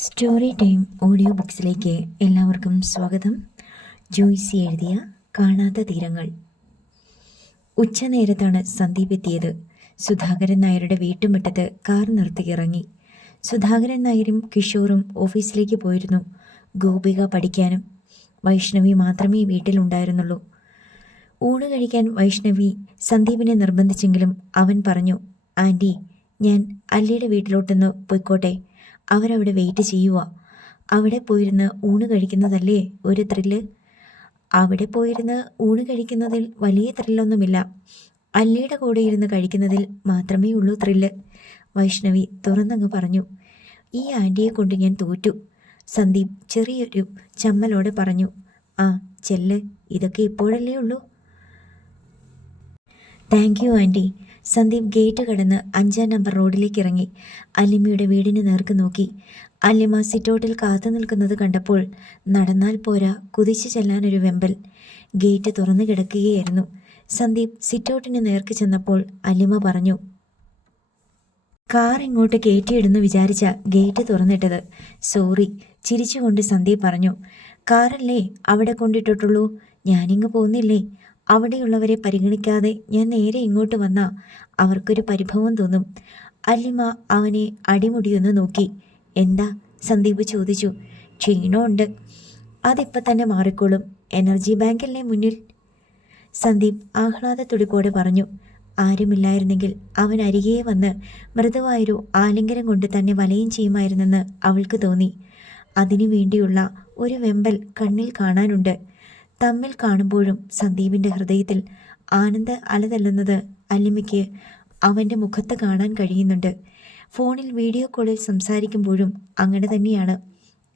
Story time audio ബുക്സിലേക്ക് എല്ലാവർക്കും സ്വാഗതം. ജോയ്സി എഴുതിയ കാണാത്ത തീരങ്ങൾ. ഉച്ചനേരത്താണ് സന്ദീപ് എത്തിയത്. സുധാകരൻ നായരുടെ വീട്ടുമുറ്റത്ത് കാർ നിർത്തി ഇറങ്ങി. സുധാകരൻ നായരും കിഷോറും ഓഫീസിലേക്ക് പോയിരുന്നു. ഗോപിക പഠിക്കാനും. വൈഷ്ണവി മാത്രമേ വീട്ടിലുണ്ടായിരുന്നുള്ളൂ. ഊണ് കഴിക്കാൻ വൈഷ്ണവി സന്ദീപിനെ നിർബന്ധിച്ചെങ്കിലും അവൻ പറഞ്ഞു, ആൻറ്റി, ഞാൻ അല്ലിയുടെ വീട്ടിലോട്ടൊന്ന് പോയിക്കോട്ടെ, അവരവിടെ വെയിറ്റ് ചെയ്യുക. അവിടെ പോയിരുന്ന് ഊണ് കഴിക്കുന്നതല്ലേ ഒരു ത്രില്ല്. അവിടെ പോയിരുന്ന് ഊണ് കഴിക്കുന്നതിൽ വലിയ ത്രില്ലൊന്നുമില്ല. അല്ലിയുടെ കൂടെ ഇരുന്ന് കഴിക്കുന്നതിൽ മാത്രമേ ഉള്ളൂ ത്രില്ല്. വൈഷ്ണവി തുറന്നങ്ങ് പറഞ്ഞു. ഈ ആൻറ്റിയെ കൊണ്ട് ഞാൻ തോറ്റു. സന്ദീപ് ചെറിയൊരു ചമ്മലോടെ പറഞ്ഞു. ആ ചെല്ല്, ഇതൊക്കെ ഇപ്പോഴല്ലേ ഉള്ളൂ. Thank you aunty. Sandeep gate കടന്ന് 5-ാം നമ്പർ റോഡിലേക്ക് ഇറങ്ങി. അല്ലിമയുടെ വീടിന് നേർക്ക് നോക്കി. അല്ലിമ സിറ്റൗട്ടിൽ കാത്തു നിൽക്കുന്നത് കണ്ടപ്പോൾ നടന്നാൽ പോരാ, കുതിച്ചു ചെല്ലാനൊരു വെമ്പൽ. ഗേറ്റ് തുറന്നു കിടക്കുകയായിരുന്നു. സന്ദീപ് സിറ്റൗട്ടിന് നേർക്ക് ചെന്നപ്പോൾ അല്ലിമ പറഞ്ഞു, കാർ ഇങ്ങോട്ട് കയറ്റിയിടുന്നു വിചാരിച്ച ഗേറ്റ് തുറന്നിട്ടത്. സോറി. ചിരിച്ചുകൊണ്ട് സന്ദീപ് പറഞ്ഞു. കാറല്ലേ അവിടെ കൊണ്ടിട്ടിട്ടുള്ളൂ, ഞാനിങ്ങ് പോകുന്നില്ലേ. അവിടെയുള്ളവരെ പരിഗണിക്കാതെ ഞാൻ നേരെ ഇങ്ങോട്ട് വന്നാൽ അവർക്കൊരു പരിഭവം തോന്നും. അല്ലിമ അവനെ അടിമുടിയൊന്ന് നോക്കി. എന്താ? സന്ദീപ് ചോദിച്ചു. ക്ഷീണമുണ്ട്. അതിപ്പോൾ തന്നെ മാറിക്കോളും. എനർജി ബാങ്കല്ലേ മുന്നിൽ. സന്ദീപ് ആഹ്ലാദത്തുടിപ്പോടെ പറഞ്ഞു. ആരുമില്ലായിരുന്നെങ്കിൽ അവൻ അരികെ വന്ന് മൃദുവായൊരു ആലിംഗനം കൊണ്ട് തന്നെ വലയം ചെയ്യുമായിരുന്നെന്ന് അവൾക്ക് തോന്നി. അതിനു വേണ്ടിയുള്ള ഒരു വെമ്പൽ കണ്ണിൽ കാണാനുണ്ട്. തമ്മിൽ കാണുമ്പോഴും സന്ദീപിൻ്റെ ഹൃദയത്തിൽ ആനന്ദ അലതല്ലുന്നത് അല്ലിമയ്ക്ക് അവൻ്റെ മുഖത്ത് കാണാൻ കഴിയുന്നുണ്ട്. ഫോണിൽ വീഡിയോ കോളിൽ സംസാരിക്കുമ്പോഴും അങ്ങനെ തന്നെയാണ്.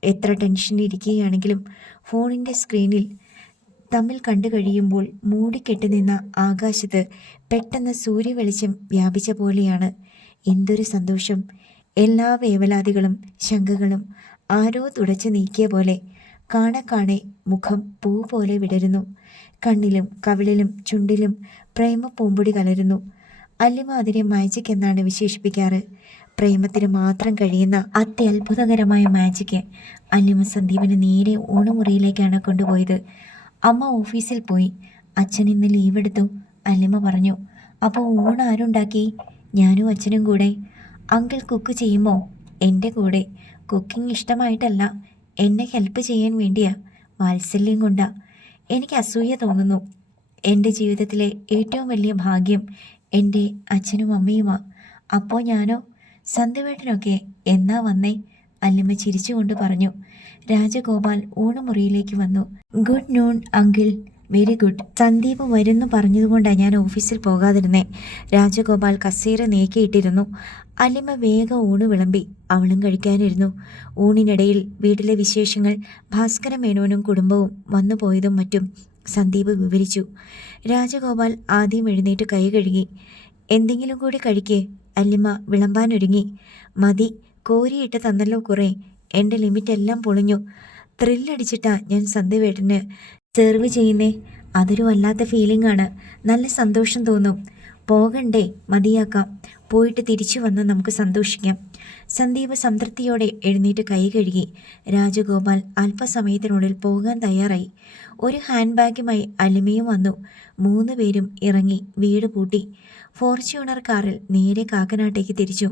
എത്ര ടെൻഷനിരിക്കുകയാണെങ്കിലും ഫോണിൻ്റെ സ്ക്രീനിൽ തമ്മിൽ കണ്ടു കഴിയുമ്പോൾ മൂടിക്കെട്ടി നിന്ന ആകാശത്ത് പെട്ടെന്ന് സൂര്യവെളിച്ചം വ്യാപിച്ച പോലെയാണ്. എന്തൊരു സന്തോഷം! എല്ലാ വേവലാതികളും ശങ്കകളും ആരോ തുടച്ചു നീക്കിയ പോലെ കാണെ മുഖം പൂ പോലെ വിടരുന്നു. കണ്ണിലും കവിളിലും ചുണ്ടിലും പ്രേമ പൂമ്പൊടി കലരുന്നു. അല്ലിമ അതിനെ മാജിക് എന്നാണ് വിശേഷിപ്പിക്കാറ്. പ്രേമത്തിന് മാത്രം കഴിയുന്ന അത്യത്ഭുതകരമായ മാജിക്. അല്ലിമ സന്ദീപിന് നേരെ ഊണുമുറിയിലേക്കാണ് കൊണ്ടുപോയത്. അമ്മ ഓഫീസിൽ പോയി. അച്ഛൻ ഇന്ന് ലീവ് എടുത്തു, അല്ലിമ പറഞ്ഞു. അപ്പോൾ ഊണ് ആരുണ്ടാക്കി? ഞാനും അച്ഛനും കൂടെ. അങ്കിൾ കുക്ക് ചെയ്യുമോ? എൻ്റെ കൂടെ. കുക്കിംഗ് ഇഷ്ടമായിട്ടല്ല, എന്നെ ഹെൽപ്പ് ചെയ്യാൻ വേണ്ടിയാ. വാത്സല്യം കൊണ്ടാ. എനിക്ക് അസൂയ തോന്നുന്നു. എൻ്റെ ജീവിതത്തിലെ ഏറ്റവും വലിയ ഭാഗ്യം എൻ്റെ അച്ഛനും അമ്മയുമാ. അപ്പോൾ ഞാനോ? സന്ധ്യവേട്ടനൊക്കെ എന്നാ വന്നേ? അല്ലിമ ചിരിച്ചുകൊണ്ട് പറഞ്ഞു. രാജഗോപാൽ ഊണുമുറിയിലേക്ക് വന്നു. Good noon uncle. Very good. Sandeep വരുന്നു പറഞ്ഞതുകൊണ്ടാണ് ഞാൻ ഓഫീസിൽ പോകാതിരുന്നേ. രാജഗോപാൽ കസേര നീക്കിയിട്ടിരുന്നു. അല്ലിമ വേഗം ഊണ് വിളമ്പി. അവളും കഴിക്കാനിരുന്നു. ഊണിനിടയിൽ വീട്ടിലെ വിശേഷങ്ങൾ ഭാസ്കര മേനോനും കുടുംബവും വന്നു പോയതും മറ്റും സന്ദീപ് വിവരിച്ചു. രാജഗോപാൽ ആദ്യം എഴുന്നേറ്റ് കൈ കഴുകി. എന്തെങ്കിലും കൂടി കഴിക്കേ? അല്ലിമ വിളമ്പാനൊരുങ്ങി. മതി, കോരിയിട്ട് തന്നല്ലോ കുറേ. എൻ്റെ ലിമിറ്റെല്ലാം പൊളിഞ്ഞു. ത്രില്ലടിച്ചിട്ടാ ഞാൻ സന്ധ്യവേട്ടന് സെർവ് ചെയ്യുന്നേ. അതൊരു വല്ലാത്ത ഫീലിംഗ് ആണ്. നല്ല സന്തോഷം തോന്നും. പോകണ്ടേ? മതിയാക്കാം. പോയിട്ട് തിരിച്ചു വന്ന് നമുക്ക് സന്തോഷിക്കാം. സന്ദീപ് സംതൃപ്തിയോടെ എഴുന്നേറ്റ് കൈ കഴുകി. രാജഗോപാൽ അല്പസമയത്തിനുള്ളിൽ പോകാൻ തയ്യാറായി. ഒരു ഹാൻഡ് ബാഗുമായി അല്ലിമയും വന്നു. 3 പേരും ഇറങ്ങി വീട് പൂട്ടി. ഫോർച്യൂണർ കാറിൽ നേരെ കാക്കനാട്ടേക്ക് തിരിച്ചു.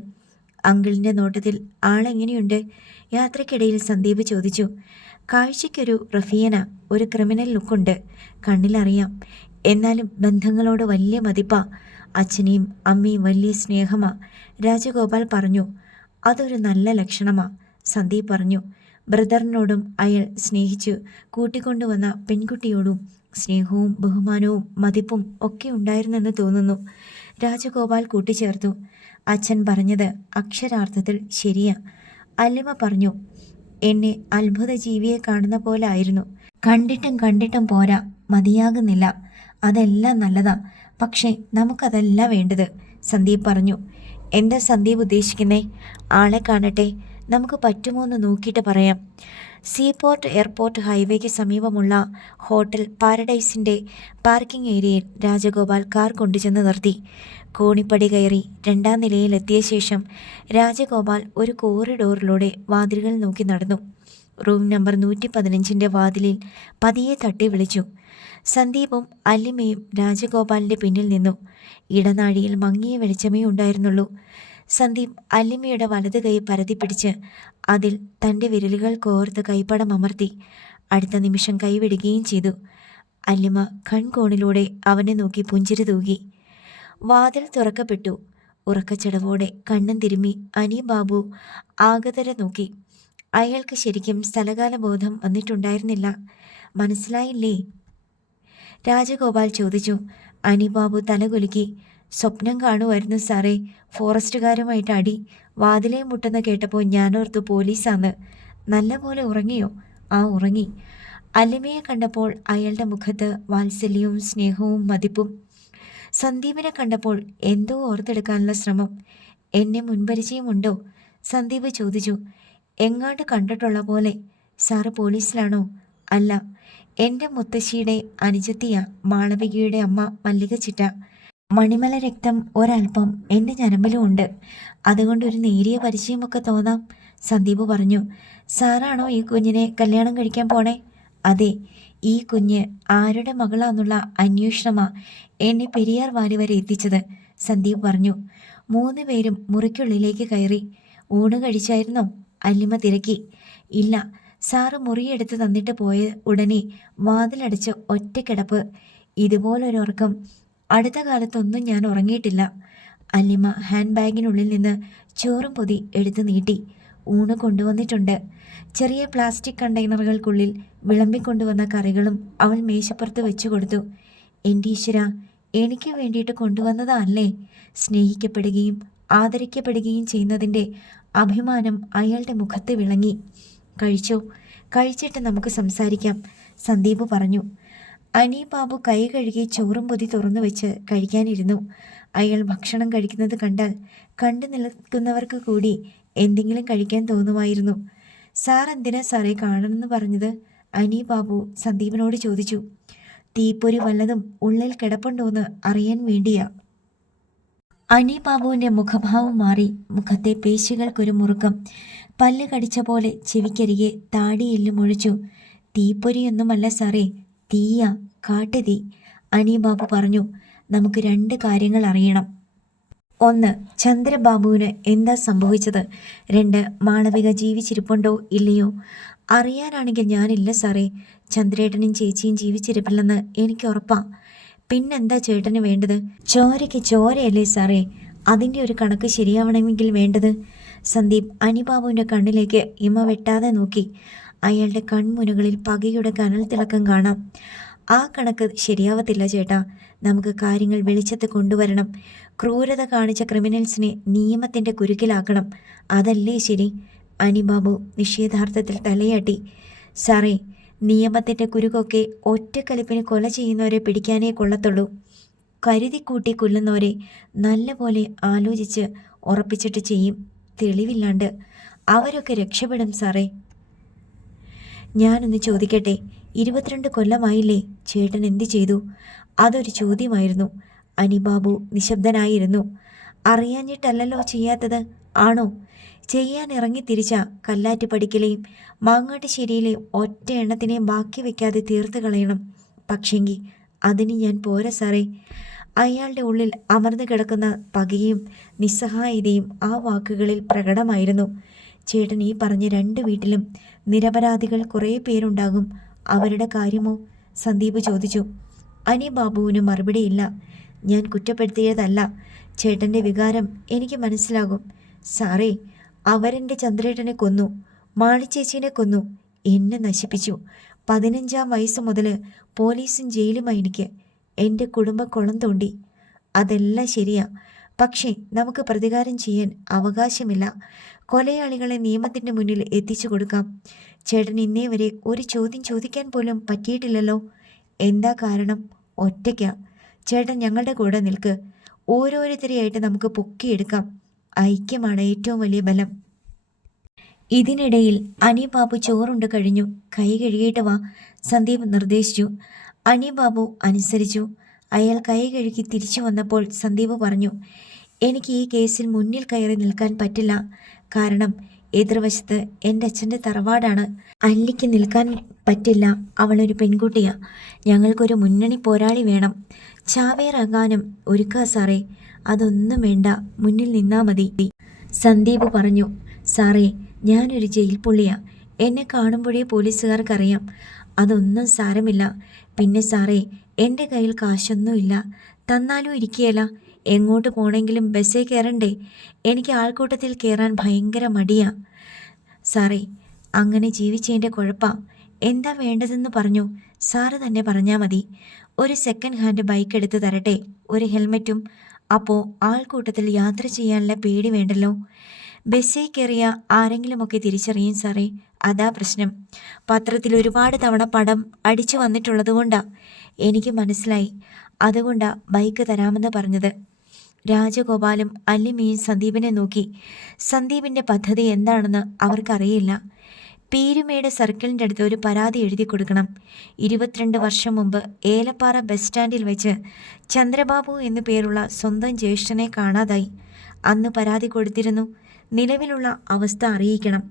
അങ്കിളിൻ്റെ നോട്ടത്തിൽ ആളെങ്ങനെയുണ്ട്? യാത്രയ്ക്കിടയിൽ സന്ദീപ് ചോദിച്ചു. കാഴ്ചയ്ക്കൊരു റഫിയന, ഒരു ക്രിമിനൽ ലുക്കുണ്ട്. കണ്ണിലറിയാം. എന്നാലും ബന്ധങ്ങളോട് വലിയ മതിപ്പാ. അച്ഛനെയും അമ്മയും വലിയ സ്നേഹമാ. രാജഗോപാൽ പറഞ്ഞു. അതൊരു നല്ല ലക്ഷണമാ, സന്ദീപ് പറഞ്ഞു. ബ്രദറിനോടും അയാൾ സ്നേഹിച്ചു കൂട്ടിക്കൊണ്ടുവന്ന പെൺകുട്ടിയോടും സ്നേഹവും ബഹുമാനവും മതിപ്പും ഒക്കെ ഉണ്ടായിരുന്നെന്ന് തോന്നുന്നു, രാജഗോപാൽ കൂട്ടിച്ചേർത്തു. അച്ഛൻ പറഞ്ഞത് അക്ഷരാർത്ഥത്തിൽ ശരിയാ, അല്ലിമ പറഞ്ഞു. എന്നെ അത്ഭുത ജീവിയെ കാണുന്ന പോലെ ആയിരുന്നു. കണ്ടിട്ടും പോരാ, മതിയാകുന്നില്ല. അതെല്ലാം നല്ലതാ, പക്ഷേ നമുക്കതല്ല വേണ്ടത്, സന്ദീപ് പറഞ്ഞു. എന്താ സന്ദീപ് ഉദ്ദേശിക്കുന്നേ? ആളെ കാണട്ടെ. നമുക്ക് പറ്റുമോ എന്ന് നോക്കിയിട്ട് പറയാം. സീപോർട്ട് എയർപോർട്ട് ഹൈവേക്ക് സമീപമുള്ള ഹോട്ടൽ പാരഡൈസിൻ്റെ പാർക്കിംഗ് ഏരിയയിൽ രാജഗോപാൽ കാർ കൊണ്ടുചെന്ന് നിർത്തി. കോണിപ്പടി കയറി 2ാം നിലയിലെത്തിയ ശേഷം രാജഗോപാൽ ഒരു കോറിഡോറിലൂടെ വാതിലുകൾ നോക്കി നടന്നു. റൂം നമ്പർ 115ൻ്റെ വാതിലിൽ പതിയെ തട്ടി വിളിച്ചു. സന്ദീപും അല്ലിമയും രാജഗോപാലിൻ്റെ പിന്നിൽ നിന്നു. ഇടനാഴിയിൽ മങ്ങിയ വെളിച്ചമേ ഉണ്ടായിരുന്നുള്ളൂ. സന്ദീപ് അല്ലിമയുടെ വലത് കൈ പരതി പിടിച്ച് അതിൽ തൻ്റെ വിരലുകൾ കോർത്ത് കൈപ്പടം അമർത്തി. അടുത്ത നിമിഷം കൈവിടുകയും ചെയ്തു. അല്ലിമ കൺകോണിലൂടെ അവനെ നോക്കി പുഞ്ചിരി തൂകി. വാതിൽ തുറക്കപ്പെട്ടു. ഉറക്കച്ചടവോടെ കണ്ണും തിരുമ്മി അനിബാബു ആഗതരെ നോക്കി. അയാൾക്ക് ശരിക്കും സ്ഥലകാലബോധം വന്നിട്ടുണ്ടായിരുന്നില്ല. മനസ്സിലായില്ലേ? രാജഗോപാൽ ചോദിച്ചു. അനിബാബു തലകുലുക്കി. സ്വപ്നം കാണുമായിരുന്നു സാറേ. ഫോറസ്റ്റുകാരുമായിട്ട് അടി. വാതിലേ മുട്ടെന്ന് കേട്ടപ്പോൾ ഞാനോർത്തു പോലീസാന്ന്. നല്ല പോലെ ഉറങ്ങിയോ? ആ, ഉറങ്ങി. അല്ലിമയെ കണ്ടപ്പോൾ അയാളുടെ മുഖത്ത് വാത്സല്യവും സ്നേഹവും മതിപ്പും. സന്ദീപിനെ കണ്ടപ്പോൾ എന്തോ ഓർത്തെടുക്കാനുള്ള ശ്രമം. എന്നെ മുൻപരിചയമുണ്ടോ? സന്ദീപ് ചോദിച്ചു. എങ്ങാണ്ട് കണ്ടിട്ടുള്ള പോലെ. സാറ് പോലീസിലാണോ? അല്ല, എൻ്റെ മുത്തശ്ശിയുടെ അനുജത്തിയ മാളവികയുടെ അമ്മ മല്ലിക ചിറ്റ. മണിമല രക്തം ഒരൽപ്പം എൻ്റെ ഞരമ്പിലും ഉണ്ട്. അതുകൊണ്ട് ഒരു നേരിയ പരിചയമൊക്കെ തോന്നാം, സന്ദീപ് പറഞ്ഞു. സാറാണോ ഈ കുഞ്ഞിനെ കല്യാണം കഴിക്കാൻ പോണേ? അതെ. ഈ കുഞ്ഞ് ആരുടെ മകളാന്നുള്ള അന്വേഷണമാ എന്നെ പെരിയാർ വാലി വരെ എത്തിച്ചത്, സന്ദീപ് പറഞ്ഞു. 3 പേരും മുറിക്കുള്ളിലേക്ക് കയറി. ഊണ് കഴിച്ചായിരുന്നോ? അല്ലിമ തിരക്കി. ഇല്ല. സാറ് മുറിയെടുത്ത് തന്നിട്ട് പോയ ഉടനെ വാതിലടച്ച് ഒറ്റക്കിടപ്പ്. ഇതുപോലൊരുറക്കം അടുത്ത കാലത്തൊന്നും ഞാൻ ഉറങ്ങിയിട്ടില്ല. അല്ലിമ ഹാൻഡ് ബാഗിനുള്ളിൽ നിന്ന് ചോറും പൊതി എടുത്ത് നീട്ടി. ഊണ് കൊണ്ടുവന്നിട്ടുണ്ട്. ചെറിയ പ്ലാസ്റ്റിക് കണ്ടെയ്നറുകൾക്കുള്ളിൽ വിളമ്പിക്കൊണ്ടുവന്ന കറികളും അവൾ മേശപ്പുറത്ത് വെച്ചു കൊടുത്തു. എൻ്റെ ഈശ്വര, എനിക്ക് വേണ്ടിയിട്ട് കൊണ്ടുവന്നതാ അല്ലേ? സ്നേഹിക്കപ്പെടുകയും ആദരിക്കപ്പെടുകയും ചെയ്യുന്നതിൻ്റെ അഭിമാനം അയാളുടെ മുഖത്ത് വിളങ്ങി. കഴിച്ചോ, കഴിച്ചിട്ട് നമുക്ക് സംസാരിക്കാം, സന്ദീപ് പറഞ്ഞു. അനിബാബു കൈ കഴുകി ചോറും പൊതി തുറന്നു വെച്ച് കഴിക്കാനിരുന്നു. അയാൾ ഭക്ഷണം കഴിക്കുന്നത് കണ്ടാൽ കണ്ടു നിൽക്കുന്നവർക്ക് കൂടി എന്തെങ്കിലും കഴിക്കാൻ തോന്നുമായിരുന്നു. സാർ എന്തിനാ സാറേ കാണണമെന്ന് പറഞ്ഞത്? അനിബാബു സന്ദീപിനോട് ചോദിച്ചു. തീപ്പൊരി വല്ലതും ഉള്ളിൽ കിടപ്പുണ്ടോയെന്ന് അറിയാൻ വേണ്ടിയാ. അനിബാബുവിൻ്റെ മുഖഭാവം മാറി. മുഖത്തെ പേശികൾക്കൊരു മുറുക്കം. പല്ല് കടിച്ച പോലെ ചെവിക്കരികെ താടിയെല്ലും ഒഴിച്ചു. തീപ്പൊരിയൊന്നുമല്ല സാറേ, തീയ, കാട്ടുതീ, അനിബാബു പറഞ്ഞു. നമുക്ക് 2 കാര്യങ്ങൾ അറിയണം. 1, ചന്ദ്രബാബുവിന് എന്താ സംഭവിച്ചത്? 2, മാളവിക ജീവിച്ചിരിപ്പുണ്ടോ ഇല്ലയോ? അറിയാനാണെങ്കിൽ ഞാനില്ല സാറേ. ചന്ദ്രേട്ടനും ചേച്ചിയും ജീവിച്ചിരിപ്പില്ലെന്ന് എനിക്ക് ഉറപ്പാ. പിന്നെന്താ ചേട്ടന് വേണ്ടത്? ചോരയ്ക്ക് ചോരയല്ലേ സാറേ? അതിൻ്റെ ഒരു കണക്ക് ശരിയാവണമെങ്കിൽ വേണ്ടത്. സന്ദീപ് അനിബാബുവിൻ്റെ കണ്ണിലേക്ക് ഇമ വെട്ടാതെ നോക്കി. അയാളുടെ കൺമുനുകളിൽ പകയുടെ കനൽ തിളക്കം കാണാം. ആ കണക്ക് ശരിയാവത്തില്ല ചേട്ടാ. നമുക്ക് കാര്യങ്ങൾ വെളിച്ചത്ത് കൊണ്ടുവരണം. ക്രൂരത കാണിച്ച ക്രിമിനൽസിനെ നിയമത്തിൻ്റെ കുരുക്കിലാക്കണം. അതല്ലേ ശരി? അനിബാബു നിഷേധാർത്ഥത്തിൽ തലയാട്ടി. സാറേ, നിയമത്തിൻ്റെ കുരുക്കൊക്കെ ഒറ്റക്കലിപ്പിന് കൊല ചെയ്യുന്നവരെ പിടിക്കാനേ കൊള്ളത്തുള്ളൂ. കരുതിക്കൂട്ടി കൊല്ലുന്നവരെ നല്ലപോലെ ആലോചിച്ച് ഉറപ്പിച്ചിട്ട് ചെയ്യും. തെളിവില്ലാണ്ട് അവരൊക്കെ രക്ഷപ്പെടും സാറേ. ഞാനൊന്ന് ചോദിക്കട്ടെ, 22 കൊല്ലമായില്ലേ? ചേട്ടൻ എന്തു ചെയ്തു? അതൊരു ചോദ്യമായിരുന്നു. അനിബാബു നിശബ്ദനായിരുന്നു. അറിയാഞ്ഞിട്ടല്ലല്ലോ ചെയ്യാത്തത്, ആണോ? ചെയ്യാൻ ഇറങ്ങി തിരിച്ച കല്ലാറ്റുപടിക്കലെയും മാങ്ങാട്ടുശ്ശേരിയിലെയും ഒറ്റ എണ്ണത്തിനെയും ബാക്കി വെക്കാതെ തീർത്ത് കളയണം. പക്ഷെങ്കിൽ അതിന് ഞാൻ പോരാ സാറേ. അയാളുടെ ഉള്ളിൽ അമർന്നു കിടക്കുന്ന പകയും നിസ്സഹായതയും ആ വാക്കുകളിൽ പ്രകടമായിരുന്നു. ചേട്ടൻ ഈ പറഞ്ഞ 2 വീട്ടിലും നിരപരാധികൾ കുറേ പേരുണ്ടാകും. അവരുടെ കാര്യമോ? സന്ദീപ് ചോദിച്ചു. അനിബാബുവിന് മറുപടിയില്ല. ഞാൻ കുറ്റപ്പെടുത്തിയതല്ല. ചേട്ടൻ്റെ വികാരം എനിക്ക് മനസ്സിലാകും. സാറേ, അവരെൻ്റെ ചന്ദ്രേട്ടനെ കൊന്നു, മാളിച്ചേച്ചീനെ കൊന്നു, എന്നെ നശിപ്പിച്ചു. 15-ാം വയസ്സ് മുതൽ പോലീസും ജയിലുമായി എനിക്ക്. എൻ്റെ കുടുംബ കുളം തോണ്ടി. അതെല്ലാം ശരിയാ. പക്ഷേ നമുക്ക് പ്രതികാരം ചെയ്യാൻ അവകാശമില്ല. കൊലയാളികളെ നിയമത്തിൻ്റെ മുന്നിൽ എത്തിച്ചു കൊടുക്കാം. ചേട്ടൻ ഇന്നേ വരെ ഒരു ചോദ്യം ചോദിക്കാൻ പോലും പറ്റിയിട്ടില്ലല്ലോ. എന്താ കാരണം? ഒറ്റയ്ക്കാ. ചേട്ടൻ ഞങ്ങളുടെ കൂടെ നിൽക്ക്. ഓരോരുത്തരെയായിട്ട് നമുക്ക് പൊക്കിയെടുക്കാം. ഐക്യമാണ് ഏറ്റവും വലിയ ബലം. ഇതിനിടയിൽ അനിബാബു ചോറുണ്ട് കഴിഞ്ഞു. കൈ കഴുകിയിട്ട് വാ, സന്ദീപ് നിർദ്ദേശിച്ചു. അനിബാബു അനുസരിച്ചു. അയാൾ കൈ കഴുകി തിരിച്ചു വന്നപ്പോൾ സന്ദീപ് പറഞ്ഞു, എനിക്ക് ഈ കേസിൽ മുന്നിൽ കയറി നിൽക്കാൻ പറ്റില്ല. കാരണം എതിർവശത്ത് എൻ്റെ അച്ഛൻ്റെ തറവാടാണ്. അല്ലിക്ക് നിൽക്കാൻ പറ്റില്ല. അവളൊരു പെൺകുട്ടിയാ. ഞങ്ങൾക്കൊരു മുന്നണി പോരാളി വേണം. ചാവേറാകാനും ഒരുക്കാ സാറേ. അതൊന്നും വേണ്ട, മുന്നിൽ നിന്നാ മതി. സന്ദീപ് പറഞ്ഞു, സാറേ, ഞാനൊരു ജയിൽ പുള്ളിയാ. എന്നെ കാണുമ്പോഴേ പോലീസുകാർക്കറിയാം. അതൊന്നും സാരമില്ല. പിന്നെ സാറേ, എൻ്റെ കയ്യിൽ കാശൊന്നുമില്ല. തന്നാലും ഇരിക്കുകയല്ല. എങ്ങോട്ട് പോണെങ്കിലും ബസ്സേ കയറണ്ടേ. എനിക്ക് ആൾക്കൂട്ടത്തിൽ കയറാൻ ഭയങ്കര മടിയാ സാറേ. അങ്ങനെ ജീവിച്ചതിൻ്റെ കുഴപ്പാ. എന്താ വേണ്ടതെന്ന് പറഞ്ഞു സാറ് തന്നെ പറഞ്ഞാൽ മതി. ഒരു സെക്കൻഡ് ഹാൻഡ് ബൈക്ക് എടുത്ത് തരട്ടെ, ഒരു ഹെൽമെറ്റും. അപ്പോൾ ആൾക്കൂട്ടത്തിൽ യാത്ര ചെയ്യാനുള്ള പേടി വേണ്ടല്ലോ. ബസ്സിൽ കയറിയ ആരെങ്കിലുമൊക്കെ തിരിച്ചറിയും സാറേ. അതാ പ്രശ്നം. പത്രത്തിൽ ഒരുപാട് തവണ പടം അടിച്ചു വന്നിട്ടുള്ളത് കൊണ്ടാ. എനിക്ക് മനസ്സിലായി. അതുകൊണ്ടാ ബൈക്ക് തരാമെന്ന് പറഞ്ഞത്. രാജഗോപാലും അല്ലിമയും സന്ദീപിനെ നോക്കി. സന്ദീപിൻ്റെ പദ്ധതി എന്താണെന്ന് അവർക്കറിയില്ല. പീരുമേട് സർക്കിളിൻ്റെ അടുത്ത് ഒരു പരാതി എഴുതി കൊടുക്കണം. 22 വർഷം മുമ്പ് ഏലപ്പാറ ബസ് സ്റ്റാൻഡിൽ വെച്ച് ചന്ദ്രബാബു എന്നു പേരുള്ള സ്വന്തം ജ്യേഷ്ഠനെ കാണാതായി. അന്ന് പരാതി കൊടുത്തിരുന്നു. നിലവിലുള്ള അവസ്ഥ അറിയിക്കണം.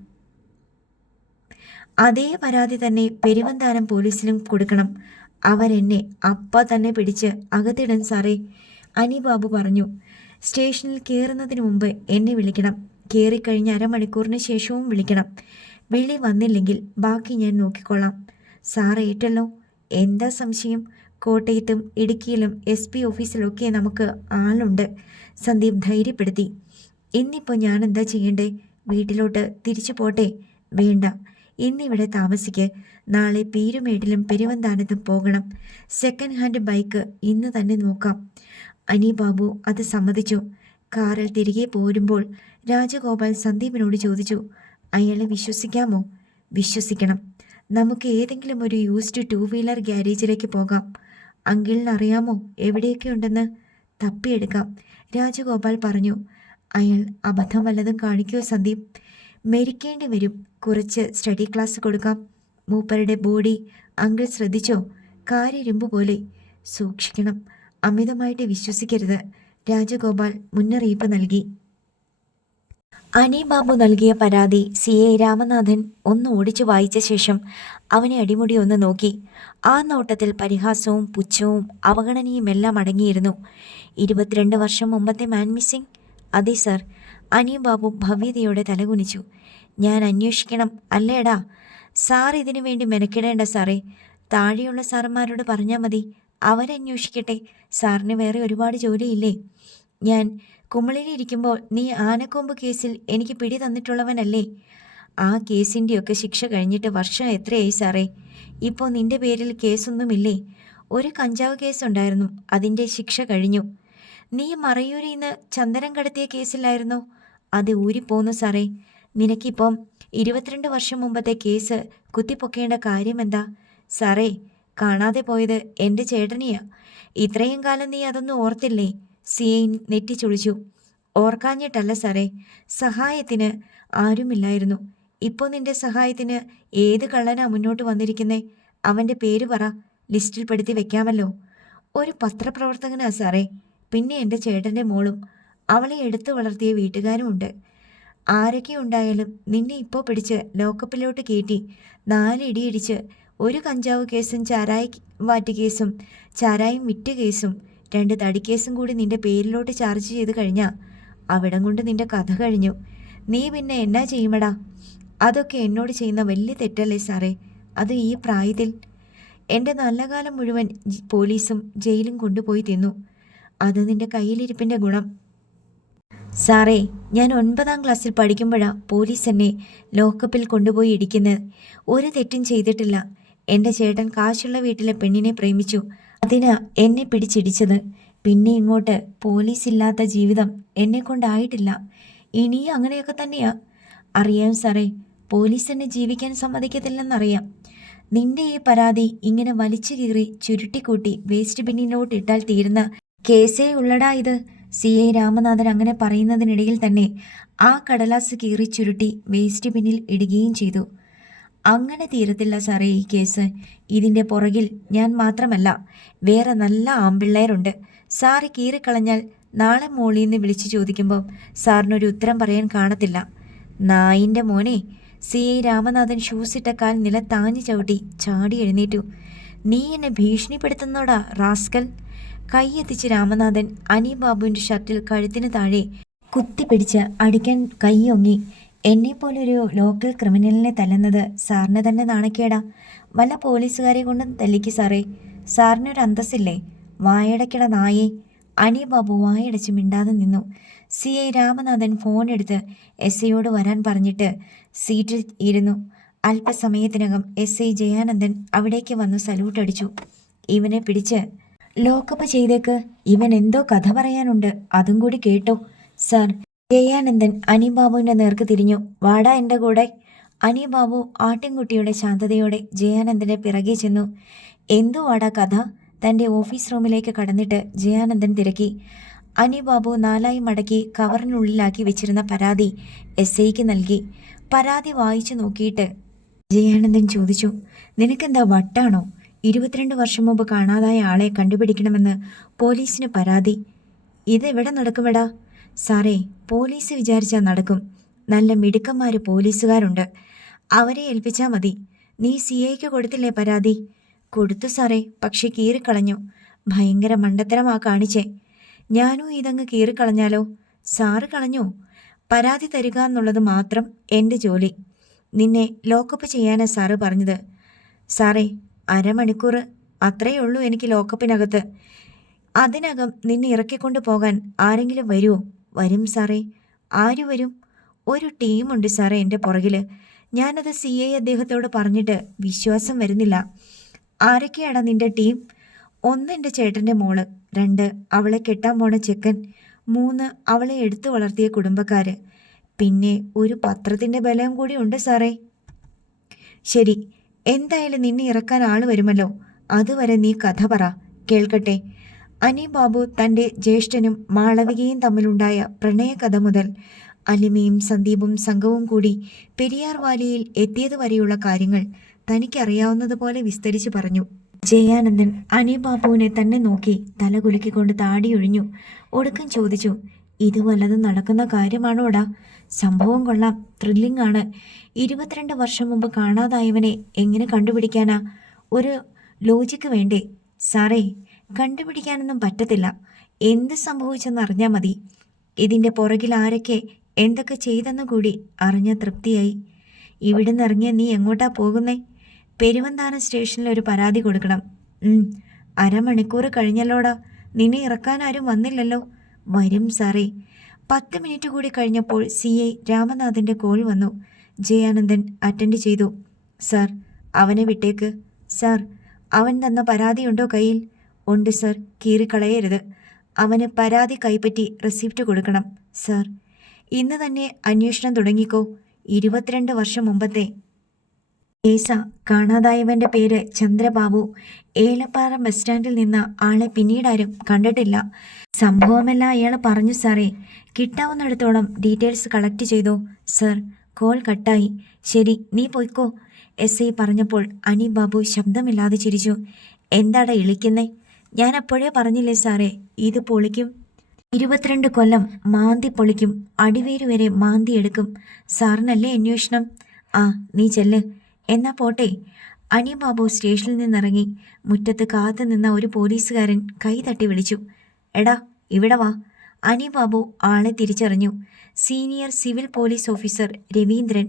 അതേ പരാതി തന്നെ പെരുവന്താനം പോലീസിലും കൊടുക്കണം. അവരെന്നെ അപ്പം തന്നെ പിടിച്ച് അകത്തിടും സാറേ, അനിബാബു പറഞ്ഞു. സ്റ്റേഷനിൽ കയറുന്നതിന് മുമ്പ് എന്നെ വിളിക്കണം. കയറിക്കഴിഞ്ഞ് അരമണിക്കൂറിന് ശേഷവും വിളിക്കണം. വിളി വന്നില്ലെങ്കിൽ ബാക്കി ഞാൻ നോക്കിക്കൊള്ളാം. സാറ് ഏറ്റല്ലോ. എന്താ സംശയം? കോട്ടയത്തും ഇടുക്കിയിലും SP ഓഫീസിലൊക്കെ നമുക്ക് ആളുണ്ട്, സന്ദീപ് ധൈര്യപ്പെടുത്തി. ഇന്നിപ്പോൾ ഞാൻ എന്താ ചെയ്യണ്ടേ? വീട്ടിലോട്ട് തിരിച്ചു പോട്ടെ? വേണ്ട, ഇന്നിവിടെ താമസിക്ക്. നാളെ പീരുമേട്ടിലും പെരുവന്താനത്തും പോകണം. സെക്കൻഡ് ഹാൻഡ് ബൈക്ക് ഇന്ന് തന്നെ നോക്കാം. അനിബാബു അത് സമ്മതിച്ചു. കാറിൽ തിരികെ പോരുമ്പോൾ രാജഗോപാൽ സന്ദീപിനോട് ചോദിച്ചു, അയാളെ വിശ്വസിക്കാമോ? വിശ്വസിക്കണം. നമുക്ക് ഏതെങ്കിലും ഒരു യൂസ്ഡ് 2 വീലർ ഗ്യാരേജിലേക്ക് പോകാം. അങ്കിളിന് അറിയാമോ എവിടെയൊക്കെ ഉണ്ടെന്ന്? തപ്പിയെടുക്കാം, രാജഗോപാൽ പറഞ്ഞു. അയാൾ അബദ്ധം വല്ലതും കാണിക്കുമോ സന്ദീപ്? മരിക്കേണ്ടി വരും. കുറച്ച് സ്റ്റഡി ക്ലാസ് കൊടുക്കാം. മൂപ്പരുടെ ബോഡി അങ്കിൾ ശ്രദ്ധിച്ചോ? കാരിരുമ്പ് പോലെ. സൂക്ഷിക്കണം, അമിതമായിട്ട് വിശ്വസിക്കരുത്, രാജഗോപാൽ മുന്നറിയിപ്പ് നൽകി. അനിബാബു നൽകിയ പരാതി CA രാമനാഥൻ ഒന്ന് ഓടിച്ചു വായിച്ച ശേഷം അവനെ അടിമുടി ഒന്ന് നോക്കി. ആ നോട്ടത്തിൽ പരിഹാസവും പുച്ഛവും അവഗണനയുമെല്ലാം അടങ്ങിയിരുന്നു. 22 വർഷം മുമ്പത്തെ മാൻ മിസ്സിംഗ്? അതെ സർ. അനിബാബു ഭവ്യതയോടെ തലകുനിച്ചു. ഞാൻ അന്വേഷിക്കണം അല്ലേടാ? സാർ ഇതിനു വേണ്ടി മെനക്കിടേണ്ട സാറേ. താഴെയുള്ള സാറന്മാരോട് പറഞ്ഞാൽ മതി, അവരന്വേഷിക്കട്ടെ. സാറിന് വേറെ ഒരുപാട് ജോലിയില്ലേ? ഞാൻ കുമളിലിരിക്കുമ്പോൾ നീ ആനക്കൊമ്പ് കേസിൽ എനിക്ക് പിടി തന്നിട്ടുള്ളവനല്ലേ? ആ കേസിൻ്റെയൊക്കെ ശിക്ഷ കഴിഞ്ഞിട്ട് വർഷം എത്രയായി സാറേ? ഇപ്പോൾ നിന്റെ പേരിൽ കേസൊന്നുമില്ലേ? ഒരു കഞ്ചാവ് കേസുണ്ടായിരുന്നു, അതിൻ്റെ ശിക്ഷ കഴിഞ്ഞു. നീ മറയൂരിൽ നിന്ന് ചന്ദനം കടത്തിയ കേസിലായിരുന്നോ? അത് ഊരിപ്പോന്നു സാറേ. നിനക്കിപ്പം 22 വർഷം മുമ്പത്തെ കേസ് കുത്തിപ്പൊക്കേണ്ട കാര്യമെന്താ? സാറേ, കാണാതെ പോയത് എൻ്റെ ചേട്ടനെയാ. ഇത്രയും കാലം നീ അതൊന്നും ഓർത്തില്ലേ? CA നെറ്റിച്ചൊളിച്ചു. ഓർക്കാഞ്ഞിട്ടല്ല സാറേ, സഹായത്തിന് ആരുമില്ലായിരുന്നു. ഇപ്പോൾ നിന്റെ സഹായത്തിന് ഏത് കള്ളനാ മുന്നോട്ട് വന്നിരിക്കുന്നേ? അവൻ്റെ പേര് പറ, ലിസ്റ്റിൽ പെടുത്തി വെക്കാമല്ലോ. ഒരു പത്രപ്രവർത്തകനാ സാറേ. പിന്നെ എൻ്റെ ചേട്ടൻ്റെ മോളും, അവളെ എടുത്തു വളർത്തിയ വീട്ടുകാരുമുണ്ട്. ആരൊക്കെ ഉണ്ടായാലും നിന്നെ ഇപ്പോൾ പിടിച്ച് ലോക്കപ്പിലോട്ട് കയറ്റി 4 ഇടിയിടിച്ച് ഒരു കഞ്ചാവ് കേസും ചാരായ വാറ്റ് കേസും ചാരായം വിറ്റ് കേസും 2 തടിക്കേസും കൂടി നിന്റെ പേരിലോട്ട് ചാർജ് ചെയ്ത് കഴിഞ്ഞാൽ അവിടം കൊണ്ട് നിന്റെ കഥ കഴിഞ്ഞു. നീ പിന്നെ എന്നാ ചെയ്യുമടാ? അതൊക്കെ എന്നോട് ചെയ്യുന്ന വലിയ തെറ്റല്ലേ സാറേ? അത് ഈ പ്രായത്തിൽ. എൻ്റെ നല്ല കാലം മുഴുവൻ പോലീസും ജയിലും കൊണ്ടുപോയി തിന്നു. അത് നിന്റെ കയ്യിലിരിപ്പിൻ്റെ ഗുണം. സാറേ, ഞാൻ 9ാം ക്ലാസ്സിൽ പഠിക്കുമ്പോഴാണ് പോലീസ് എന്നെ ലോക്കപ്പിൽ കൊണ്ടുപോയി ഇടിക്കുന്നത്. ഒരു തെറ്റും ചെയ്തിട്ടില്ല. എൻ്റെ ചേട്ടൻ കാശുള്ള വീട്ടിലെ പെണ്ണിനെ പ്രേമിച്ചു. അതിനാ എന്നെ പിടിച്ചിടിച്ചത്. പിന്നെ ഇങ്ങോട്ട് പോലീസില്ലാത്ത ജീവിതം എന്നെക്കൊണ്ടായിട്ടില്ല. ഇനിയും അങ്ങനെയൊക്കെ തന്നെയാ. അറിയാം സാറേ, പോലീസ് എന്നെ ജീവിക്കാൻ സമ്മതിക്കത്തില്ലെന്നറിയാം. നിന്റെ ഈ പരാതി ഇങ്ങനെ വലിച്ചു കീറി ചുരുട്ടിക്കൂട്ടി വേസ്റ്റ് ബിന്നിനോട്ട് ഇട്ടാൽ തീരുന്ന കേസേ ഉള്ളടാ ഇത്. CI രാമനാഥൻ അങ്ങനെ പറയുന്നതിനിടയിൽ തന്നെ ആ കടലാസ് കീറി ചുരുട്ടി വേസ്റ്റ് ബിന്നിൽ ഇടുകയും ചെയ്തു. അങ്ങനെ തീരത്തില്ല സാറേ ഈ കേസ്. ഇതിൻ്റെ പുറകിൽ ഞാൻ മാത്രമല്ല, വേറെ നല്ല ആമ്പിള്ളേരുണ്ട്. സാറ് കീറിക്കളഞ്ഞാൽ നാളെ മോളീന്ന് വിളിച്ചു ചോദിക്കുമ്പോൾ സാറിനൊരു ഉത്തരം പറയാൻ കാണത്തില്ല. നായിൻ്റെ മോനെ. CI രാമനാഥൻ ഷൂസിട്ട കാൽ നിലത്താഞ്ഞു ചവിട്ടി ചാടി എഴുന്നേറ്റു. നീ എന്നെ ഭീഷണിപ്പെടുത്തുന്നോടാ റാസ്കൽ. കൈയെത്തിച്ച് രാമനാഥൻ അനിബാബുവിൻ്റെ ഷർട്ടിൽ കഴുത്തിന് താഴെ കുത്തിപ്പിടിച്ച് അടിക്കാൻ കൈയൊങ്ങി. എന്നെപ്പോലൊരു ലോക്കൽ ക്രിമിനലിനെ തല്ലുന്നത് സാറിന് തന്നെ നാണക്കേടാ. വല്ല പോലീസുകാരെ കൊണ്ടും തല്ലിക്ക് സാറേ. സാറിനൊരു അന്തസ്സില്ലേ? വായടയ്ക്കട നായേ. അനിബാബു വായടച്ച് മിണ്ടാതെ നിന്നു. CI രാമനാഥൻ ഫോൺ എടുത്ത് SIയോട് വരാൻ പറഞ്ഞിട്ട് സീറ്റിൽ ഇരുന്നു. അല്പസമയത്തിനകം SI ജയാനന്ദൻ അവിടേക്ക് വന്നു സല്യൂട്ട് അടിച്ചു. ഇവനെ പിടിച്ച് ലോക്കപ്പ് ചെയ്തേക്ക്. ഇവൻ എന്തോ കഥ പറയാനുണ്ട്, അതും കൂടി കേട്ടോ. സാർ. ജയാനന്ദൻ അനിബാബുവിൻ്റെ നേർക്ക് തിരിഞ്ഞു. വാടാ എൻ്റെ കൂടെ. അനിബാബു ആട്ടിൻകുട്ടിയുടെ ശാന്തതയോടെ ജയാനന്ദൻ്റെ പിറകെ ചെന്നു. എന്തോ വാടാ കഥ? തൻ്റെ ഓഫീസ് റൂമിലേക്ക് കടന്നിട്ട് ജയാനന്ദൻ തിരക്കി. അനിബാബു നാലായി മടക്കി കവറിനുള്ളിലാക്കി വെച്ചിരുന്ന പരാതി SIക്ക് നൽകി. പരാതി വായിച്ചു നോക്കിയിട്ട് ജയാനന്ദൻ ചോദിച്ചു, നിനക്കെന്താ വട്ടാണോ? 22 വർഷം മുമ്പ് കാണാതായ ആളെ കണ്ടുപിടിക്കണമെന്ന് പോലീസിന് പരാതി. ഇതെവിടെ നടക്കുമെടാ? സാറേ, പോലീസ് വിചാരിച്ചാൽ നടക്കും. നല്ല മിടുക്കന്മാർ പോലീസുകാരുണ്ട്. അവരെ ഏൽപ്പിച്ചാൽ മതി. നീ CIക്ക് കൊടുത്തില്ലേ പരാതി? കൊടുത്തു സാറേ, പക്ഷെ കീറിക്കളഞ്ഞു. ഭയങ്കര മണ്ടത്തരമാ കാണിച്ചേ. ഞാനും ഇതങ്ങ് കീറിക്കളഞ്ഞാലോ? സാറ് കളഞ്ഞു. പരാതി തരിക എന്നുള്ളത് മാത്രം എൻ്റെ ജോലി. നിന്നെ ലോക്കപ്പ് ചെയ്യാനാ സാറ് പറഞ്ഞത്. സാറേ, അരമണിക്കൂർ അത്രയേ ഉള്ളൂ എനിക്ക് ലോക്കപ്പിനകത്ത്. അതിനകം നിന്നെ ഇറക്കിക്കൊണ്ട് പോകാൻ ആരെങ്കിലും വരുമോ? വരും സാറേ. ആര് വരും? ഒരു ടീമുണ്ട് സാറേ എൻ്റെ പുറകിൽ. ഞാനത് CI അദ്ദേഹത്തോട് പറഞ്ഞിട്ട് വിശ്വാസം വരുന്നില്ല. ആരൊക്കെയാടാ നിന്റെ ടീം? 1 എൻ്റെ ചേട്ടൻ്റെ മോള്, 2 അവളെ കെട്ടാൻ പോണ ചെക്കൻ, 3 അവളെ എടുത്തു വളർത്തിയ കുടുംബക്കാർ, പിന്നെ ഒരു പത്രത്തിൻ്റെ ബലം കൂടി ഉണ്ട് സാറേ. ശരി, എന്തായാലും നിന്നെ ഇറക്കാൻ ആൾ വരുമല്ലോ. അതുവരെ നീ കഥ പറ, കേൾക്കട്ടെ. അനിബാബു തൻ്റെ ജ്യേഷ്ഠനും മാളവികയും തമ്മിലുണ്ടായ പ്രണയകഥ മുതൽ അലിമയും സന്ദീപും സംഘവും കൂടി പെരിയാർ വാലിയിൽ എത്തിയതുവരെയുള്ള കാര്യങ്ങൾ തനിക്കറിയാവുന്നതുപോലെ വിസ്തരിച്ചു പറഞ്ഞു. ജയാനന്ദൻ അനിബാബുവിനെ തന്നെ നോക്കി തലകുലുക്കിക്കൊണ്ട് താടിയൊഴിഞ്ഞു. ഒടുക്കം ചോദിച്ചു, ഇത് വല്ലതും നടക്കുന്ന കാര്യമാണോടാ? സംഭവം കൊള്ളാം, ത്രില്ലിംഗ് ആണ്. 22 വർഷം മുമ്പ് കാണാതായവനെ എങ്ങനെ കണ്ടുപിടിക്കാനാ? ഒരു ലോജിക്ക് വേണ്ടേ? സാറേ, കണ്ടുപിടിക്കാനൊന്നും പറ്റത്തില്ല. എന്ത് സംഭവിച്ചെന്ന് അറിഞ്ഞാൽ മതി. ഇതിൻ്റെ പുറകിൽ ആരൊക്കെ എന്തൊക്കെ ചെയ്തെന്നു കൂടി അറിഞ്ഞ തൃപ്തിയായി. ഇവിടുന്ന് ഇറങ്ങിയ നീ എങ്ങോട്ടാ പോകുന്നേ? പെരുവന്താനം സ്റ്റേഷനിൽ ഒരു പരാതി കൊടുക്കണം. അരമണിക്കൂർ കഴിഞ്ഞല്ലോടാ. നിന്നെ ഇറക്കാൻ ആരും വന്നില്ലല്ലോ. വരും സാറേ. 10 മിനിറ്റ് കൂടി കഴിഞ്ഞപ്പോൾ CI രാമനാഥൻ്റെ കോൾ വന്നു. ജയാനന്ദൻ അറ്റൻഡ് ചെയ്തു. സാർ, അവനെ വിട്ടേക്ക്. സാർ, അവൻ തന്ന പരാതിയുണ്ടോ കയ്യിൽ? ഉണ്ട് സാർ. കീറിക്കളയരുത്. അവന് പരാതി കൈപ്പറ്റി റെസിപ്റ്റ് കൊടുക്കണം. സാർ, ഇന്ന് തന്നെ അന്വേഷണം തുടങ്ങിക്കോ. 22 വർഷം മുമ്പത്തെ കേസാ. കാണാതായവൻ്റെ പേര് ചന്ദ്രബാബു. ഏലപ്പാറ ബസ് സ്റ്റാൻഡിൽ നിന്ന ആളെ പിന്നീടാരും കണ്ടിട്ടില്ല. സംഭവമെല്ലാം അയാൾ പറഞ്ഞു സാറേ. കിട്ടാവുന്നിടത്തോളം ഡീറ്റെയിൽസ് കളക്ട് ചെയ്തോ. സാർ, കോൾ കട്ടായി. ശരി, നീ പോയിക്കോ. SI പറഞ്ഞപ്പോൾ അനിബാബു ശബ്ദമില്ലാതെ ചിരിച്ചു. എന്താടാ ഇളിക്കുന്നേ? ഞാൻ അപ്പോഴേ പറഞ്ഞില്ലേ സാറേ, ഇത് പൊളിക്കും. 22 കൊല്ലം മാന്തി പൊളിക്കും. അടിവേര് വരെ മാന്തിയെടുക്കും. സാറിനല്ലേ അന്വേഷണം? ആ, നീ ചെല്ല്. എന്നാ പോട്ടെ. അനിബാബു സ്റ്റേഷനിൽ നിന്നിറങ്ങി. മുറ്റത്ത് കാത്തു നിന്ന ഒരു പോലീസുകാരൻ കൈ തട്ടി വിളിച്ചു. എടാ, ഇവിടെ വാ. അനിബാബു ആളെ തിരിച്ചറിഞ്ഞു. Senior civil police officer Raveendran.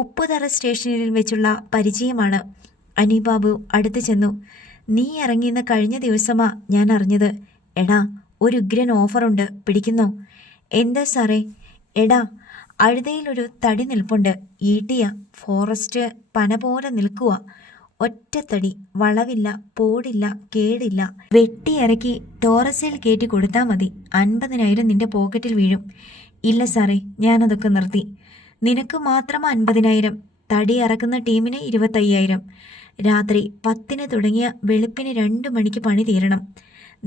Upputhara സ്റ്റേഷനിൽ വെച്ചുള്ള പരിചയമാണ്. അനിബാബു അടുത്ത് ചെന്നു. നീ ഇറങ്ങിയെന്ന് കഴിഞ്ഞ ദിവസമാ ഞാൻ അറിഞ്ഞത്. എടാ, ഒരു ഉഗ്രൻ ഓഫറുണ്ട്, പിടിക്കുന്നോ? എന്താ സാറേ? എടാ, അഴുതയിലൊരു തടി നിൽപ്പുണ്ട്. ഈട്ടിയ, ഫോറസ്റ്റ് പന പോലെ നിൽക്കുക. ഒറ്റത്തടി, വളവില്ല, പോടില്ല, കേടില്ല. വെട്ടിയിറക്കി ടോറസിൽ കയറ്റി കൊടുത്താൽ മതി. 50,000 നിന്റെ പോക്കറ്റിൽ വീഴും. ഇല്ല സാറേ, ഞാനതൊക്കെ നിർത്തി. നിനക്ക് മാത്രം 50,000. തടി ഇറക്കുന്ന ടീമിന് 25,000. രാത്രി 10 തുടങ്ങിയ വെളുപ്പിന് 2 മണിക്ക് പണി തീരണം.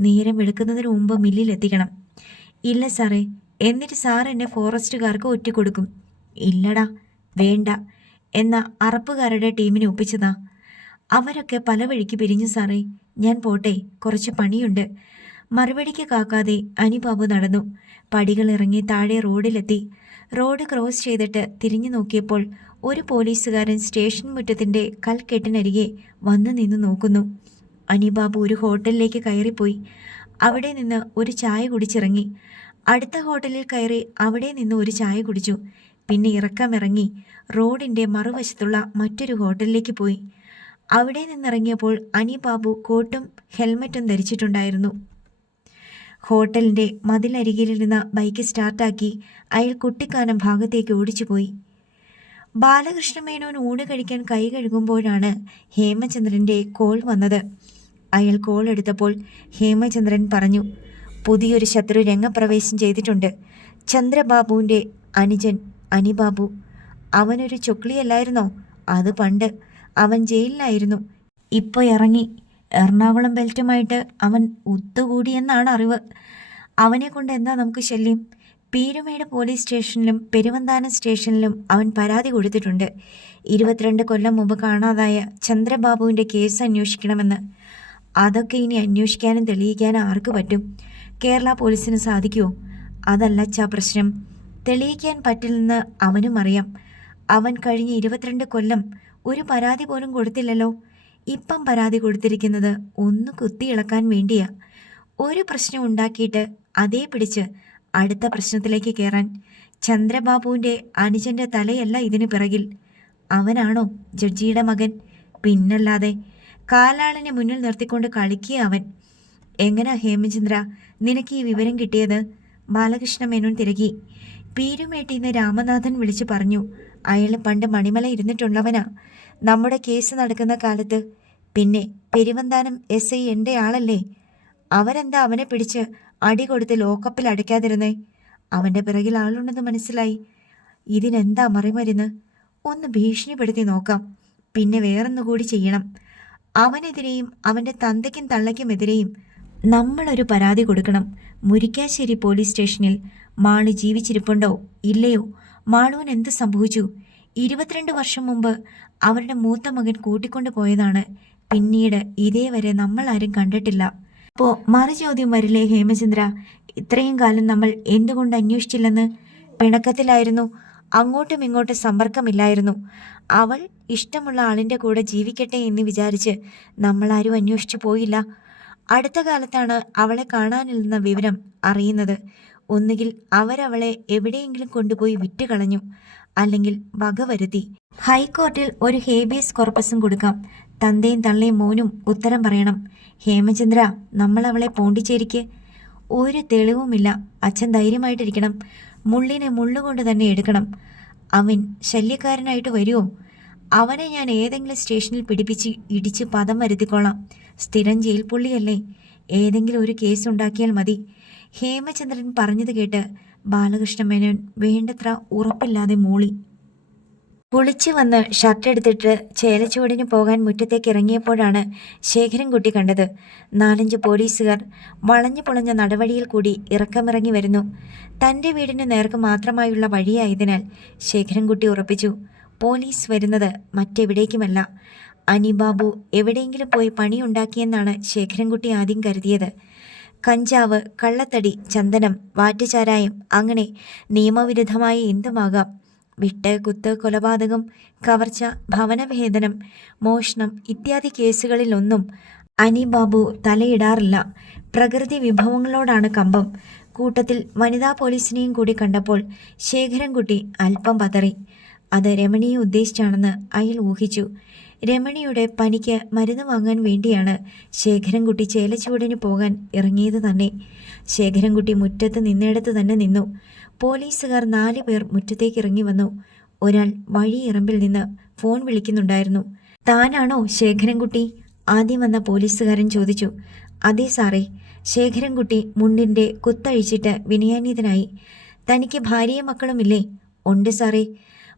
നേരം വെളുക്കുന്നതിന് മുമ്പ് മില്ലിലെത്തിക്കണം. ഇല്ല സാറേ. എന്നിട്ട് സാർ എന്നെ ഫോറസ്റ്റുകാർക്ക് ഒറ്റിക്കൊടുക്കും. ഇല്ലടാ, വേണ്ട എന്ന അറപ്പുകാരുടെ ടീമിനെ ഒപ്പിച്ചതാ. അവരൊക്കെ പല വഴിക്ക് പിരിഞ്ഞു സാറേ. ഞാൻ പോട്ടെ, കുറച്ച് പണിയുണ്ട്. മറുപടിക്ക് കാക്കാതെ അനിബാബു നടന്നു. പടികൾ ഇറങ്ങി താഴെ റോഡിലെത്തി. റോഡ് ക്രോസ് ചെയ്തിട്ട് തിരിഞ്ഞു നോക്കിയപ്പോൾ ഒരു പോലീസുകാരൻ സ്റ്റേഷൻ മുറ്റത്തിൻ്റെ കൽക്കെട്ടിനരികെ വന്നു നിന്ന് നോക്കുന്നു. അനിബാബു ഒരു ഹോട്ടലിലേക്ക് കയറിപ്പോയി. അവിടെ നിന്ന് ഒരു ചായ കുടിച്ചിറങ്ങി. അടുത്ത ഹോട്ടലിൽ കയറി അവിടെ നിന്ന് ഒരു ചായ കുടിച്ചു. പിന്നെ ഇറക്കമിറങ്ങി റോഡിൻ്റെ മറുവശത്തുള്ള മറ്റൊരു ഹോട്ടലിലേക്ക് പോയി. അവിടെ നിന്നിറങ്ങിയപ്പോൾ അനിബാബു കോട്ടും ഹെൽമറ്റും ധരിച്ചിട്ടുണ്ടായിരുന്നു. ഹോട്ടലിൻ്റെ മതിലരികിലിരുന്ന ബൈക്ക് സ്റ്റാർട്ടാക്കി അയാൾ കുട്ടിക്കാനം ഭാഗത്തേക്ക് ഓടിച്ചുപോയി. ബാലകൃഷ്ണമേനോൻ ഊണ് കഴിക്കാൻ കൈ കഴുകുമ്പോഴാണ് ഹേമചന്ദ്രൻ്റെ കോൾ വന്നത്. അയാൾ കോൾ എടുത്തപ്പോൾ ഹേമചന്ദ്രൻ പറഞ്ഞു, പുതിയൊരു ശത്രു രംഗപ്രവേശം ചെയ്തിട്ടുണ്ട്. ചന്ദ്രബാബുവിൻ്റെ അനുജൻ അനിബാബു. അവനൊരു ചൊക്ലിയല്ലായിരുന്നോ? അത് പണ്ട്. അവൻ ജയിലിലായിരുന്നു. ഇപ്പോൾ ഇറങ്ങി. എറണാകുളം ബെൽറ്റുമായിട്ട് അവൻ ഒത്തുകൂടിയെന്നാണ് അറിവ്. അവനെ കൊണ്ട് എന്താ നമുക്ക് ശല്യം? പീരുമേട് പോലീസ് സ്റ്റേഷനിലും പെരുവന്താനം സ്റ്റേഷനിലും അവൻ പരാതി കൊടുത്തിട്ടുണ്ട്. 22 കൊല്ലം മുമ്പ് കാണാതായ ചന്ദ്രബാബുവിൻ്റെ കേസ് അന്വേഷിക്കണമെന്ന്. അതൊക്കെ ഇനി അന്വേഷിക്കാനും തെളിയിക്കാനും ആർക്ക് പറ്റും? കേരള പോലീസിന് സാധിക്കുമോ? അതല്ലച്ചാ പ്രശ്നം. തെളിയിക്കാൻ പറ്റില്ലെന്ന് അവനും അറിയാം. അവൻ കഴിഞ്ഞ 22 കൊല്ലം ഒരു പരാതി പോലും കൊടുത്തില്ലല്ലോ. ഇപ്പം പരാതി കൊടുത്തിരിക്കുന്നത് ഒന്ന് കുത്തിയിളക്കാൻ വേണ്ടിയാ. ഒരു പ്രശ്നം ഉണ്ടാക്കിയിട്ട് അതേ പിടിച്ച് അടുത്ത പ്രശ്നത്തിലേക്ക് കയറാൻ. ചന്ദ്രബാബുവിൻ്റെ അനുജൻ്റെ തലയല്ല ഇതിന് പിറകിൽ. അവനാണോ ജഡ്ജിയുടെ മകൻ? പിന്നല്ലാതെ. കാലാളിനെ മുന്നിൽ നിർത്തിക്കൊണ്ട് കളിക്കുക അവൻ. എങ്ങനാ ഹേമചന്ദ്ര നിനക്ക് ഈ വിവരം കിട്ടിയത്? ബാലകൃഷ്ണ മേനോൻ തിരക്കി. പീരുമേട്ടിന്ന് രാമനാഥൻ വിളിച്ചു പറഞ്ഞു. അയാൾ പണ്ട് മണിമല ഇരുന്നിട്ടുള്ളവനാ, നമ്മുടെ കേസ് നടക്കുന്ന കാലത്ത്. പിന്നെ പെരുവന്താനം SI എൻ്റെ ആളല്ലേ. അവരെന്താ അവനെ പിടിച്ച് അടി കൊടുത്ത് ലോക്കപ്പിൽ അടയ്ക്കാതിരുന്നേ? അവൻ്റെ പിറകിൽ ആളുണ്ടെന്ന് മനസ്സിലായി. ഇതിനെന്താ മറിമരുന്ന്? ഒന്ന് ഭീഷണിപ്പെടുത്തി നോക്കാം. പിന്നെ വേറൊന്നുകൂടി ചെയ്യണം. അവനെതിരെയും അവൻ്റെ തന്തയ്ക്കും തള്ളയ്ക്കുമെതിരെയും നമ്മളൊരു പരാതി കൊടുക്കണം. മുരിക്കാശ്ശേരി പോലീസ് സ്റ്റേഷനിൽ. മാളു ജീവിച്ചിരിപ്പുണ്ടോ ഇല്ലയോ? മാളുവിന് എന്ത് സംഭവിച്ചു? 22 വർഷം മുമ്പ് അവരുടെ മൂത്ത മകൻ കൂട്ടിക്കൊണ്ടു പോയതാണ്. പിന്നീട് ഇതേവരെ നമ്മൾ ആരും കണ്ടിട്ടില്ല. അപ്പോൾ മറുചോദ്യം വരില്ലേ ഹേമചന്ദ്ര? ഇത്രയും കാലം നമ്മൾ എന്തുകൊണ്ട് അന്വേഷിച്ചില്ലെന്ന്? പിണക്കത്തിലായിരുന്നു. അങ്ങോട്ടും ഇങ്ങോട്ടും സമ്പർക്കമില്ലായിരുന്നു. അവൾ ഇഷ്ടമുള്ള ആളിൻ്റെ കൂടെ ജീവിക്കട്ടെ എന്ന് വിചാരിച്ച് നമ്മളാരും അന്വേഷിച്ചു പോയില്ല. അടുത്ത കാലത്താണ് അവളെ കാണാനില്ലെന്ന വിവരം അറിയുന്നത്. ഒന്നുകിൽ അവരവളെ എവിടെയെങ്കിലും കൊണ്ടുപോയി വിറ്റുകളഞ്ഞു, അല്ലെങ്കിൽ വകവരുത്തി. ഹൈക്കോർട്ടിൽ ഒരു ഹേബിയസ് കോർപ്പസും കൊടുക്കാം. തന്തയും തള്ളയും മോനും ഉത്തരം പറയണം. ഹേമചന്ദ്ര, നമ്മൾ അവളെ പോണ്ടിച്ചേരിക്ക്. ഒരു തെളിവുമില്ല. അച്ഛൻ ധൈര്യമായിട്ടിരിക്കണം. മുള്ളിനെ മുള്ളുകൊണ്ട് തന്നെ എടുക്കണം. അവൻ ശല്യക്കാരനായിട്ട് വരുമോ? അവനെ ഞാൻ ഏതെങ്കിലും സ്റ്റേഷനിൽ പിടിപ്പിച്ച് ഇടിച്ച് പദം വരുത്തിക്കോളാം. സ്ഥിരം ജയിൽ പുള്ളിയല്ലേ. ഏതെങ്കിലും ഒരു കേസ് ഉണ്ടാക്കിയാൽ മതി. ഹേമചന്ദ്രൻ പറഞ്ഞത് കേട്ട് ബാലകൃഷ്ണ മേനോൻ വേണ്ടത്ര ഉറപ്പില്ലാതെ മൂളി. കുളിച്ചു വന്ന് ഷർട്ടെടുത്തിട്ട് ചേലച്ചുവടിന് പോകാൻ മുറ്റത്തേക്ക് ഇറങ്ങിയപ്പോഴാണ് ശേഖരൻകുട്ടി കണ്ടത്. 4-5 പോലീസുകാർ വളഞ്ഞു പൊളഞ്ഞ നടവഴിയിൽ കൂടി ഇറക്കമിറങ്ങി വരുന്നു. തൻ്റെ വീടിന് നേർക്ക് മാത്രമായുള്ള വഴിയായതിനാൽ ശേഖരൻകുട്ടി ഉറപ്പിച്ചു, പോലീസ് വരുന്നത് മറ്റെവിടേക്കുമല്ല. അനിബാബു എവിടെയെങ്കിലും പോയി പണിയുണ്ടാക്കിയെന്നാണ് ശേഖരൻകുട്ടി ആദ്യം കരുതിയത്. കഞ്ചാവ്, കള്ളത്തടി, ചന്ദനം, വാറ്റുചാരായം, അങ്ങനെ നിയമവിരുദ്ധമായ എന്തുമാകാം. വിട്ട്, കുത്ത്, കൊലപാതകം, കവർച്ച, ഭവനഭേദനം, മോഷണം ഇത്യാദി കേസുകളിലൊന്നും അനിബാബു തലയിടാറില്ല. പ്രകൃതി വിഭവങ്ങളോടാണ് കമ്പം. കൂട്ടത്തിൽ വനിതാ പോലീസിനെയും കൂടി കണ്ടപ്പോൾ ശേഖരൻകുട്ടി അല്പം പതറി. അത് രമണിയെ ഉദ്ദേശിച്ചാണെന്ന് അയാൾ ഊഹിച്ചു. രമണിയുടെ പനിക്ക് മരുന്ന് വാങ്ങാൻ വേണ്ടിയാണ് ശേഖരൻകുട്ടി ചേലച്ചുവടിന് പോകാൻ ഇറങ്ങിയത് തന്നെ. ശേഖരൻകുട്ടി മുറ്റത്ത് നിന്നിടത്ത് തന്നെ നിന്നു. പോലീസുകാർ 4 പേർ മുറ്റത്തേക്ക് ഇറങ്ങി വന്നു. ഒരാൾ വഴിയിറമ്പിൽ നിന്ന് ഫോൺ വിളിക്കുന്നുണ്ടായിരുന്നു. താനാണോ ശേഖരൻകുട്ടി? ആദ്യം വന്ന പോലീസുകാരൻ ചോദിച്ചു. അതെ സാറേ. ശേഖരൻകുട്ടി മുണ്ടിൻ്റെ കുത്തഴിച്ചിട്ട് വിനയാന്വിതനായി. തനിക്ക് ഭാര്യയും മക്കളുമില്ലേ? ഉണ്ട് സാറേ.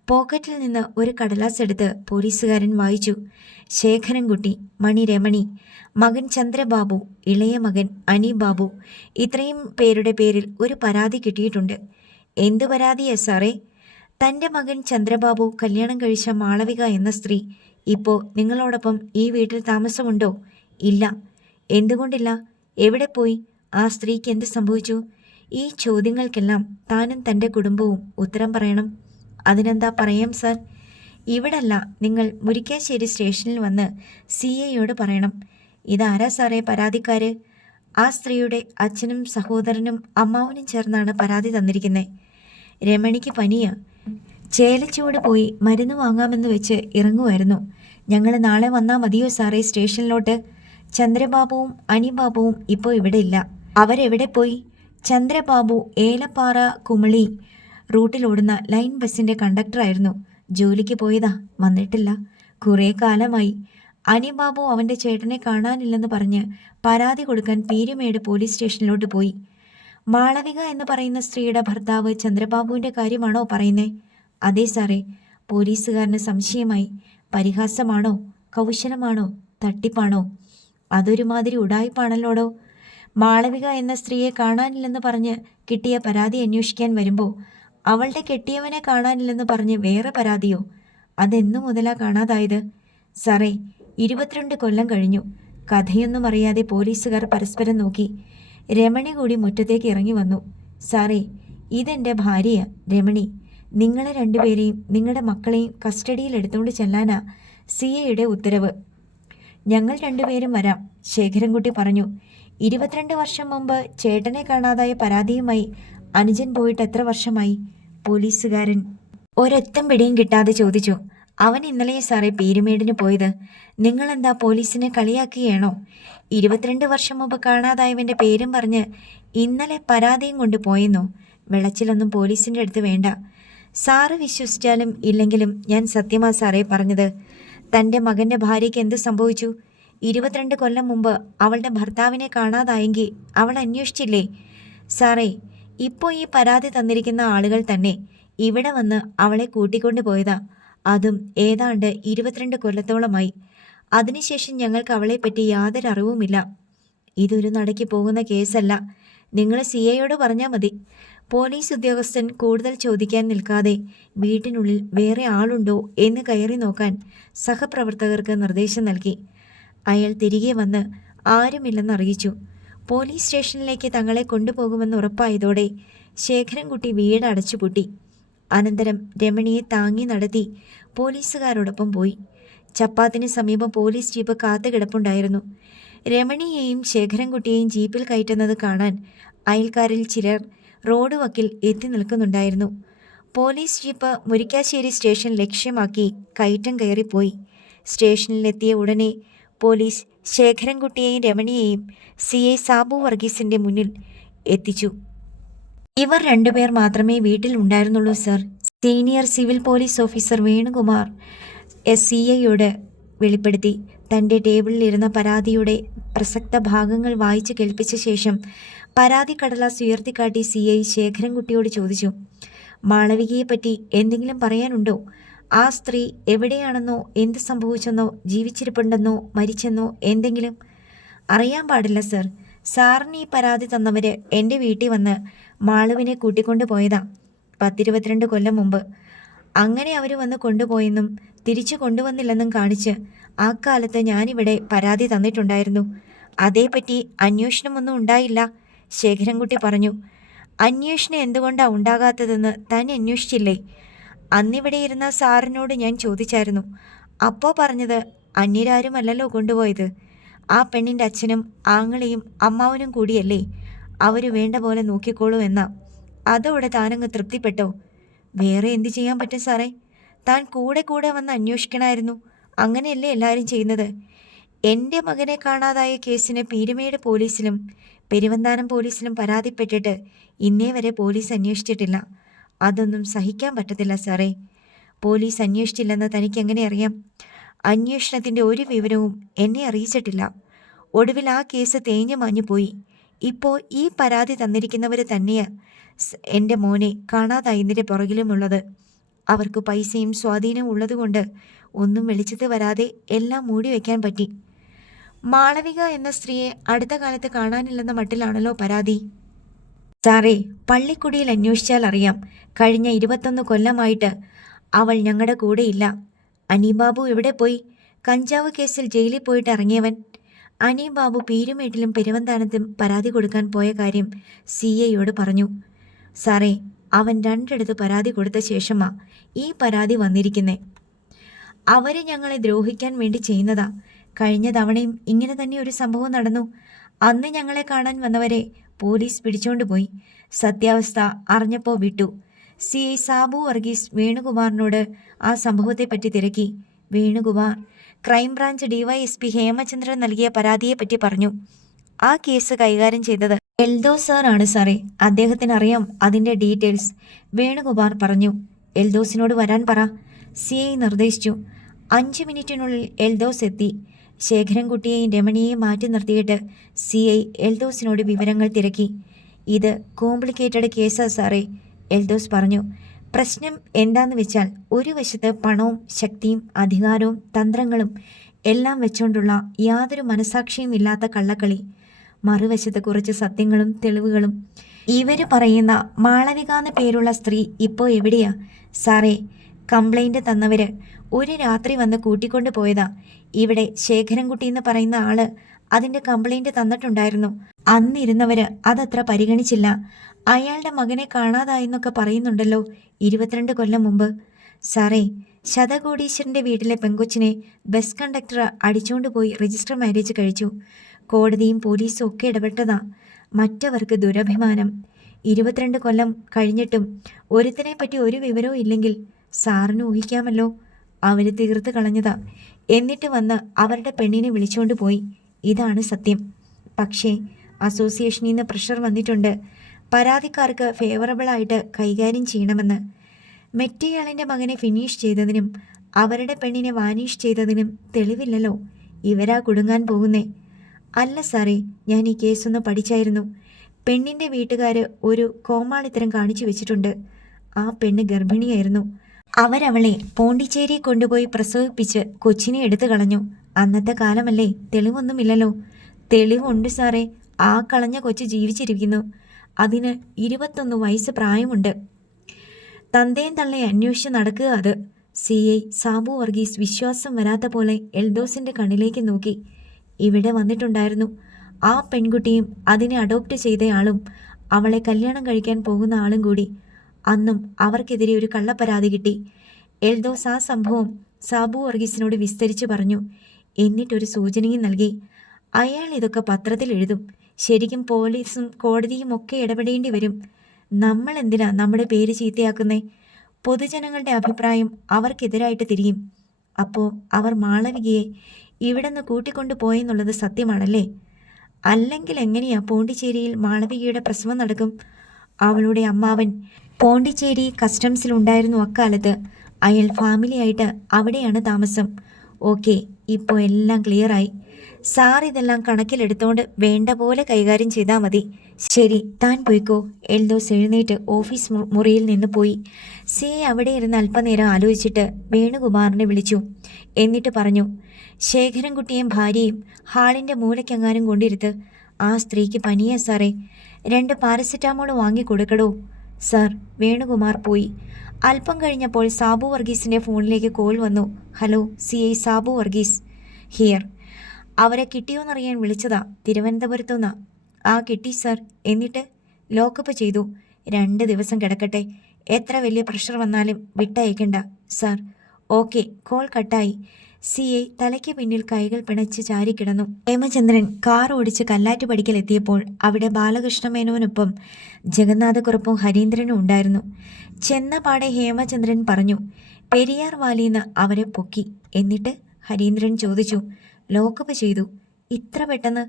പോക്കറ്റിൽ നിന്ന് ഒരു കടലാസ് എടുത്ത് പോലീസുകാരൻ വായിച്ചു. ശേഖരൻകുട്ടി, മണി രമണി, മകൻ ചന്ദ്രബാബു, ഇളയ മകൻ അനിബാബു, ഇത്രയും പേരുടെ പേരിൽ ഒരു പരാതി കിട്ടിയിട്ടുണ്ട്. എന്തു പരാതിയാ സാറേ? തൻ്റെ മകൻ ചന്ദ്രബാബു കല്യാണം കഴിച്ച മാളവിക എന്ന സ്ത്രീ ഇപ്പോൾ നിങ്ങളോടൊപ്പം ഈ വീട്ടിൽ താമസമുണ്ടോ? ഇല്ല. എന്തുകൊണ്ടില്ല? എവിടെ പോയി? ആ സ്ത്രീക്ക് എന്ത് സംഭവിച്ചു? ഈ ചോദ്യങ്ങൾക്കെല്ലാം താനും തൻ്റെ കുടുംബവും ഉത്തരം പറയണം. അതിനെന്താ, പറയാം സാർ. ഇവിടല്ല, നിങ്ങൾ മുരിക്കാശ്ശേരി സ്റ്റേഷനിൽ വന്ന് CIയോട് പറയണം. ഇതാരാ സാറേ പരാതിക്കാര്? ആ സ്ത്രീയുടെ അച്ഛനും സഹോദരനും അമ്മാവനും ചേർന്നാണ് പരാതി തന്നിരിക്കുന്നത്. രമണിക്ക് പനിയാ. ചേലച്ചുവട് പോയി മരുന്ന് വാങ്ങാമെന്ന് വെച്ച് ഇറങ്ങുമായിരുന്നു. ഞങ്ങൾ നാളെ വന്നാൽ മതിയോ സാറേ സ്റ്റേഷനിലോട്ട്? ചന്ദ്രബാബുവും അനിബാബുവും ഇപ്പോൾ ഇവിടെ ഇല്ല. അവരെവിടെ പോയി? ചന്ദ്രബാബു ഏലപ്പാറ കുമളി റൂട്ടിലോടുന്ന ലൈൻ ബസ്സിൻ്റെ കണ്ടക്ടറായിരുന്നു. ജോലിക്ക് പോയതാ, വന്നിട്ടില്ല. കുറേ കാലമായി. അനിബാബു അവൻ്റെ ചേട്ടനെ കാണാനില്ലെന്ന് പറഞ്ഞ് പരാതി കൊടുക്കാൻ പീരുമേട് പോലീസ് സ്റ്റേഷനിലോട്ട് പോയി. മാളവിക എന്ന് പറയുന്ന സ്ത്രീയുടെ ഭർത്താവ് ചന്ദ്രബാബുവിൻ്റെ കാര്യമാണോ പറയുന്നേ? അതെ സാറേ. പോലീസുകാരന് സംശയമായി. പരിഹാസമാണോ, കൗശലമാണോ, തട്ടിപ്പാണോ? അതൊരുമാതിരി ഉടായിപ്പാണല്ലോടോ. മാളവിക എന്ന സ്ത്രീയെ കാണാനില്ലെന്ന് പറഞ്ഞ് കിട്ടിയ പരാതി അന്വേഷിക്കാൻ വരുമ്പോൾ അവളുടെ കെട്ടിയവനെ കാണാനില്ലെന്ന് പറഞ്ഞ് വേറെ പരാതിയോ? അതെന്നു മുതലാ കാണാതായത്? സാറേ, 22 കൊല്ലം കഴിഞ്ഞു. കഥയൊന്നും അറിയാതെ പോലീസുകാർ പരസ്പരം നോക്കി. രമണി കൂടി മുറ്റത്തേക്ക് ഇറങ്ങി വന്നു. സാറേ, ഇതെൻ്റെ ഭാര്യയാ രമണി. നിങ്ങളെ രണ്ടുപേരെയും നിങ്ങളുടെ മക്കളെയും കസ്റ്റഡിയിൽ എടുത്തുകൊണ്ട് ചെല്ലാനാ CIയുടെ ഉത്തരവ്. ഞങ്ങൾ രണ്ടുപേരും വരാം, ശേഖരൻകുട്ടി പറഞ്ഞു. 22 വർഷം മുമ്പ് ചേട്ടനെ കാണാതായ പരാതിയുമായി അനുജൻ പോയിട്ട് എത്ര വർഷമായി? പോലീസുകാരൻ ഒരെത്തും പിടിയും കിട്ടാതെ ചോദിച്ചു. അവൻ ഇന്നലെ സാറേ പീരുമേടിന് പോയത്. നിങ്ങളെന്താ പോലീസിനെ കളിയാക്കുകയാണോ? 22 വർഷം മുമ്പ് കാണാതായവൻ്റെ പേരും പറഞ്ഞ് ഇന്നലെ പരാതിയും കൊണ്ട് പോയെന്നോ? വിളച്ചിലൊന്നും പോലീസിൻ്റെ അടുത്ത് വേണ്ട. സാറ് വിശ്വസിച്ചാലും ഇല്ലെങ്കിലും ഞാൻ സത്യമാ സാറേ പറഞ്ഞത്. തൻ്റെ മകൻ്റെ ഭാര്യയ്ക്ക് എന്ത് സംഭവിച്ചു? 22 കൊല്ലം മുമ്പ് അവളുടെ ഭർത്താവിനെ കാണാതായെങ്കിൽ അവൾ അന്വേഷിച്ചില്ലേ? സാറേ, ഇപ്പോൾ ഈ പരാതി തന്നിരിക്കുന്ന ആളുകൾ തന്നെ ഇവിടെ വന്ന് അവളെ കൂട്ടിക്കൊണ്ടു പോയതാ. അതും ഏതാണ്ട് 22 കൊല്ലത്തോളമായി. അതിനുശേഷം ഞങ്ങൾക്ക് അവളെപ്പറ്റി യാതൊരു അറിവുമില്ല. ഇതൊരു നടക്കി പോകുന്ന കേസല്ല. നിങ്ങൾ CIയോട് പറഞ്ഞാൽ മതി. പോലീസ് ഉദ്യോഗസ്ഥൻ കൂടുതൽ ചോദിക്കാൻ നിൽക്കാതെ വീട്ടിനുള്ളിൽ വേറെ ആളുണ്ടോ എന്ന് കയറി നോക്കാൻ സഹപ്രവർത്തകർക്ക് നിർദ്ദേശം നൽകി. അയാൾ തിരികെ വന്ന് ആരുമില്ലെന്നറിയിച്ചു. പോലീസ് സ്റ്റേഷനിലേക്ക് തങ്ങളെ കൊണ്ടുപോകുമെന്ന് ഉറപ്പായതോടെ ശേഖരൻകുട്ടി വീട് അടച്ചുപൂട്ടി. അനന്തരം രമണിയെ താങ്ങി നടത്തി പോലീസുകാരോടൊപ്പം പോയി. ചപ്പാത്തിന് സമീപം പോലീസ് ജീപ്പ് കാത്തു കിടപ്പുണ്ടായിരുന്നു. രമണിയെയും ശേഖരൻകുട്ടിയെയും ജീപ്പിൽ കയറ്റുന്നത് കാണാൻ അയൽക്കാരിൽ ചിലർ റോഡ് വക്കിൽ എത്തി നിൽക്കുന്നുണ്ടായിരുന്നു. പോലീസ് ജീപ്പ് മുരിക്കാശ്ശേരി സ്റ്റേഷൻ ലക്ഷ്യമാക്കി കയറ്റം കയറിപ്പോയി. സ്റ്റേഷനിലെത്തിയ ഉടനെ പോലീസ് ശേഖരൻകുട്ടിയെയും രമണിയെയും CI സാബു വർഗീസിൻ്റെ മുന്നിൽ എത്തിച്ചു. ഇവർ രണ്ടുപേർ മാത്രമേ വീട്ടിൽ ഉണ്ടായിരുന്നുള്ളൂ sir. Senior civil police officer Venukumar CIയോട് വെളിപ്പെടുത്തി. തൻ്റെ ടേബിളിലിരുന്ന പരാതിയുടെ പ്രസക്ത ഭാഗങ്ങൾ വായിച്ചു കേൾപ്പിച്ച ശേഷം പരാതി കടലാസ് ഉയർത്തിക്കാട്ടി CI ശേഖരൻകുട്ടിയോട് ചോദിച്ചു. മാളവികയെപ്പറ്റി എന്തെങ്കിലും പറയാനുണ്ടോ? ആ സ്ത്രീ എവിടെയാണെന്നോ, എന്ത് സംഭവിച്ചെന്നോ, ജീവിച്ചിരിപ്പുണ്ടെന്നോ മരിച്ചെന്നോ എന്തെങ്കിലും? അറിയാൻ പാടില്ല സർ. സാറിന് ഈ പരാതി തന്നവർ എൻ്റെ വീട്ടിൽ വന്ന് മാളുവിനെ കൂട്ടിക്കൊണ്ടു പോയതാ 10-22 കൊല്ലം മുമ്പ്. അങ്ങനെ അവർ വന്ന് കൊണ്ടുപോയെന്നും തിരിച്ചു കൊണ്ടുവന്നില്ലെന്നും കാണിച്ച് ആ കാലത്ത് ഞാനിവിടെ പരാതി തന്നിട്ടുണ്ടായിരുന്നു. അതേപ്പറ്റി അന്വേഷണമൊന്നും ഉണ്ടായില്ല, ശേഖരൻകുട്ടി പറഞ്ഞു. അന്വേഷണം എന്തുകൊണ്ടാണ് ഉണ്ടാകാത്തതെന്ന് താൻ അന്വേഷിച്ചില്ലേ? അന്നിവിടെ ഇരുന്ന സാറിനോട് ഞാൻ ചോദിച്ചായിരുന്നു. അപ്പോൾ പറഞ്ഞത് അന്യരാരുമല്ലല്ലോ കൊണ്ടുപോയത്, ആ പെണ്ണിൻ്റെ അച്ഛനും ആങ്ങളെയും അമ്മാവനും കൂടിയല്ലേ, അവർ വേണ്ട പോലെ നോക്കിക്കോളൂ എന്നാ. അതോടെ താനങ്ങ് തൃപ്തിപ്പെട്ടോ? വേറെ എന്ത് ചെയ്യാൻ പറ്റും സാറേ? താൻ കൂടെ കൂടെ വന്ന് അന്വേഷിക്കണമായിരുന്നു. അങ്ങനെയല്ലേ എല്ലാവരും ചെയ്യുന്നത്. എൻ്റെ മകനെ കാണാതായ കേസിന് പീരുമേട് പോലീസിലും പെരുവന്താനം പോലീസിലും പരാതിപ്പെട്ടിട്ട് ഇന്നേ വരെ പോലീസ് അന്വേഷിച്ചിട്ടില്ല. അതൊന്നും സഹിക്കാൻ പറ്റത്തില്ല സാറേ. പോലീസ് അന്വേഷിച്ചില്ലെന്ന് തനിക്ക് എങ്ങനെ അറിയാം? അന്വേഷണത്തിൻ്റെ ഒരു വിവരവും എന്നെ അറിയിച്ചിട്ടില്ല. ഒടുവിൽ ആ കേസ് തേഞ്ഞു മാഞ്ഞു പോയി. ഇപ്പോൾ ഈ പരാതി തന്നിരിക്കുന്നവർ തന്നെയാണ് എൻ്റെ മോനെ കാണാതായതിൻ്റെ പുറകിലുമുള്ളത്. അവർക്ക് പൈസയും സ്വാധീനവും ഉള്ളതുകൊണ്ട് ഒന്നും വെളിച്ചത്ത് വരാതെ എല്ലാം മൂടി വയ്ക്കാൻ പറ്റി. മാളവിക എന്ന സ്ത്രീയെ അടുത്ത കാലത്ത് കാണാനില്ലെന്ന മട്ടിലാണല്ലോ പരാതി. സാറേ, പള്ളിക്കുടിയിൽ അന്വേഷിച്ചാൽ അറിയാം. കഴിഞ്ഞ 21 കൊല്ലമായിട്ട് അവൾ ഞങ്ങളുടെ കൂടെയില്ല. അനീബാബു എവിടെ പോയി? കഞ്ചാവ് കേസിൽ ജയിലിൽ പോയിട്ട് ഇറങ്ങിയവൻ. അനീബാബു പീരുമേട്ടിലും പെരുവന്താനത്തും പരാതി കൊടുക്കാൻ പോയ കാര്യം CIയോട് പറഞ്ഞു. സാറേ, അവൻ 2 പരാതി കൊടുത്ത ശേഷമാ ഈ പരാതി വന്നിരിക്കുന്നേ. അവര് ഞങ്ങളെ ദ്രോഹിക്കാൻ വേണ്ടി ചെയ്യുന്നതാ. കഴിഞ്ഞ തവണയും ഇങ്ങനെ തന്നെ ഒരു സംഭവം നടന്നു. അന്ന് ഞങ്ങളെ കാണാൻ വന്നവരെ പോലീസ് പിടിച്ചോണ്ടുപോയി. സത്യാവസ്ഥ അറിഞ്ഞപ്പോൾ വിട്ടു. CI സാബു വർഗീസ് വേണുകുമാറിനോട് ആ സംഭവത്തെപ്പറ്റി തിരക്കി. വേണുകുമാർ ക്രൈംബ്രാഞ്ച് DYSP ഹേമചന്ദ്രൻ നൽകിയ പരാതിയെപ്പറ്റി പറഞ്ഞു. ആ കേസ് കൈകാര്യം ചെയ്തത് എൽദോസ് സാർ ആണ് സാറേ. അദ്ദേഹത്തിന് അറിയാം അതിൻ്റെ ഡീറ്റെയിൽസ്. വേണുകുമാർ പറഞ്ഞു. എൽദോസിനോട് വരാൻ പറ, CI നിർദ്ദേശിച്ചു. 5 മിനിറ്റിനുള്ളിൽ എൽദോസ് എത്തി. ശേഖരൻകുട്ടിയെയും രമണിയെയും മാറ്റി നിർത്തിയിട്ട് CI എൽദോസിനോട് വിവരങ്ങൾ തിരക്കി. ഇത് കോംപ്ലിക്കേറ്റഡ് കേസാ സാറേ, എൽദോസ് പറഞ്ഞു. പ്രശ്നം എന്താന്ന് വെച്ചാൽ, ഒരു വശത്ത് പണവും ശക്തിയും അധികാരവും തന്ത്രങ്ങളും എല്ലാം വെച്ചുകൊണ്ടുള്ള യാതൊരു മനസാക്ഷിയും ഇല്ലാത്ത കള്ളക്കളി, മറുവശത്ത് കുറച്ച് സത്യങ്ങളും തെളിവുകളും. ഇവർ പറയുന്ന മാളവിക എന്ന പേരുള്ള സ്ത്രീ ഇപ്പോൾ എവിടെയാ സാറേ? കംപ്ലൈൻറ്റ് തന്നവര് ഒരു രാത്രി വന്ന് കൂട്ടിക്കൊണ്ട് പോയതാ. ഇവിടെ ശേഖരൻകുട്ടി എന്ന് പറയുന്ന ആള് അതിൻ്റെ കംപ്ലൈൻറ്റ് തന്നിട്ടുണ്ടായിരുന്നു. അന്നിരുന്നവര് അതത്ര പരിഗണിച്ചില്ല. അയാളുടെ മകനെ കാണാതായെന്നൊക്കെ പറയുന്നുണ്ടല്ലോ 22 കൊല്ലം മുമ്പ്. സാറേ, ശതകോടീശ്വരൻ്റെ വീട്ടിലെ പെങ്കൊച്ചിനെ ബസ് കണ്ടക്ടർ അടിച്ചുകൊണ്ട് പോയി രജിസ്റ്റർ മാരേജ് കഴിച്ചു. കോടതിയും പോലീസും ഒക്കെ ഇടപെട്ടതാ. മറ്റവർക്ക് ദുരഭിമാനം. 22 കൊല്ലം കഴിഞ്ഞിട്ടും ഒരുത്തിനെ പറ്റി ഒരു വിവരവും ഇല്ലെങ്കിൽ സാറിന് ഊഹിക്കാമല്ലോ. അവർ തീർത്ത് കളഞ്ഞതാ. എന്നിട്ട് വന്ന് അവരുടെ പെണ്ണിനെ വിളിച്ചുകൊണ്ട് പോയി. ഇതാണ് സത്യം. പക്ഷേ അസോസിയേഷനിൽ നിന്ന് പ്രഷർ വന്നിട്ടുണ്ട്, പരാതിക്കാർക്ക് ഫേവറബിളായിട്ട് കൈകാര്യം ചെയ്യണമെന്ന്. മെറ്റയാളിൻ്റെ മകനെ ഫിനിഷ് ചെയ്തതിനും അവരുടെ പെണ്ണിനെ വാനിഷ് ചെയ്തതിനും തെളിവില്ലല്ലോ. ഇവരാ കുടുങ്ങാൻ പോകുന്നേ. അല്ല സാറേ, ഞാൻ ഈ കേസൊന്ന് പഠിച്ചായിരുന്നു. പെണ്ണിൻ്റെ വീട്ടുകാർ ഒരു കോമാളിത്തരം കാണിച്ചു വെച്ചിട്ടുണ്ട്. ആ പെണ്ണ് ഗർഭിണിയായിരുന്നു. അവരവളെ പോണ്ടിച്ചേരി കൊണ്ടുപോയി പ്രസവിപ്പിച്ച് കൊച്ചിനെ എടുത്തു കളഞ്ഞു. അന്നത്തെ കാലമല്ലേ, തെളിവൊന്നുമില്ലല്ലോ. തെളിവുണ്ട് സാറേ. ആ കളഞ്ഞ കൊച്ച് ജീവിച്ചിരിക്കുന്നു. അതിന് 21 വയസ്സ് പ്രായമുണ്ട്. തന്തയും തള്ളയെ അന്വേഷിച്ച് നടക്കുക അത്. CI സാബു വർഗീസ് വിശ്വാസം വരാത്ത പോലെ എൽദോസിൻ്റെ കണ്ണിലേക്ക് നോക്കി. ഇവിടെ വന്നിട്ടുണ്ടായിരുന്നു. ആ പെൺകുട്ടിയും അതിനെ അഡോപ്റ്റ് ചെയ്തയാളും അവളെ കല്യാണം കഴിക്കാൻ പോകുന്ന ആളും കൂടി. അന്നും അവർക്കെതിരെ ഒരു കള്ളപ്പരാതി കിട്ടി. എൽദോസ് ആ സംഭവം സാബു വർഗീസിനോട് വിസ്തരിച്ച് പറഞ്ഞു. എന്നിട്ടൊരു സൂചനയും നൽകി. അയാൾ ഇതൊക്കെ പത്രത്തിൽ എഴുതും. ശരിക്കും പോലീസും കോടതിയും ഒക്കെ ഇടപെടേണ്ടി വരും. നമ്മൾ എന്തിനാ നമ്മുടെ പേര് ചീത്തയാക്കുന്നേ? പൊതുജനങ്ങളുടെ അഭിപ്രായം അവർക്കെതിരായിട്ട് തിരിയും. അപ്പോൾ അവർ മാളവികയെ ഇവിടെ നിന്ന് കൂട്ടിക്കൊണ്ടു പോയെന്നുള്ളത് സത്യമാണല്ലേ? അല്ലെങ്കിൽ എങ്ങനെയാ പോണ്ടിച്ചേരിയിൽ മാളവികയുടെ പ്രസവം നടക്കും? അവളുടെ അമ്മാവൻ പോണ്ടിച്ചേരി കസ്റ്റംസിലുണ്ടായിരുന്നു അക്കാലത്ത്. അയാൾ ഫാമിലിയായിട്ട് അവിടെയാണ് താമസം. ഓക്കെ, ഇപ്പോൾ എല്ലാം ക്ലിയറായി. സാർ ഇതെല്ലാം കണക്കിലെടുത്തുകൊണ്ട് വേണ്ട പോലെ കൈകാര്യം ചെയ്താൽ മതി. ശരി, താൻ പോയിക്കോ. എൽദോസ് എഴുന്നേറ്റ് ഓഫീസ് മുറിയിൽ നിന്ന് പോയി. CI അവിടെ ഇരുന്ന് അല്പനേരം ആലോചിച്ചിട്ട് വേണുകുമാറിനെ വിളിച്ചു. എന്നിട്ട് പറഞ്ഞു, ശേഖരൻകുട്ടിയും ഭാര്യയും ഹാളിൻ്റെ മൂലയ്ക്കെങ്ങാനും കൊണ്ടിരുത്ത്. ആ സ്ത്രീക്ക് പനിയാ സാറേ. 2 പാരസിറ്റാമോൾ വാങ്ങിക്കൊടുക്കടോ. സാർ. വേണുകുമാർ പോയി. അല്പം കഴിഞ്ഞപ്പോൾ സാബു വർഗീസിൻ്റെ ഫോണിലേക്ക് കോൾ വന്നു. Hello, CI Sabu Varghese here. അവരെ കിട്ടിയോന്നറിയാൻ വിളിച്ചതാ. തിരുവനന്തപുരത്തുനിന്നാ. ആ കിട്ടി സാർ. എന്നിട്ട്? ലോക്കപ്പ് ചെയ്തു. 2 ദിവസം കിടക്കട്ടെ. എത്ര വലിയ പ്രഷർ വന്നാലും വിട്ടയക്കണ്ട സാർ. ഓക്കെ. കോൾ കട്ടായി. CI തലയ്ക്ക് പിന്നിൽ കൈകൾ പിണച്ച് ചാരിക്കിടന്നു. ഹേമചന്ദ്രൻ കാർ ഓടിച്ച് കല്ലാറ്റുപടിക്കലെത്തിയപ്പോൾ അവിടെ ബാലകൃഷ്ണമേനോനൊപ്പം ജഗന്നാഥക്കുറുപ്പും ഹരീന്ദ്രനും ഉണ്ടായിരുന്നു. ചെന്ന പാടെ ഹേമചന്ദ്രൻ പറഞ്ഞു, പെരിയാർ വാലിന്ന് അവരെ പൊക്കി. എന്നിട്ട്? ഹരീന്ദ്രൻ ചോദിച്ചു. ലോക്കപ്പ് ചെയ്തു. ഇത്ര പെട്ടെന്ന്?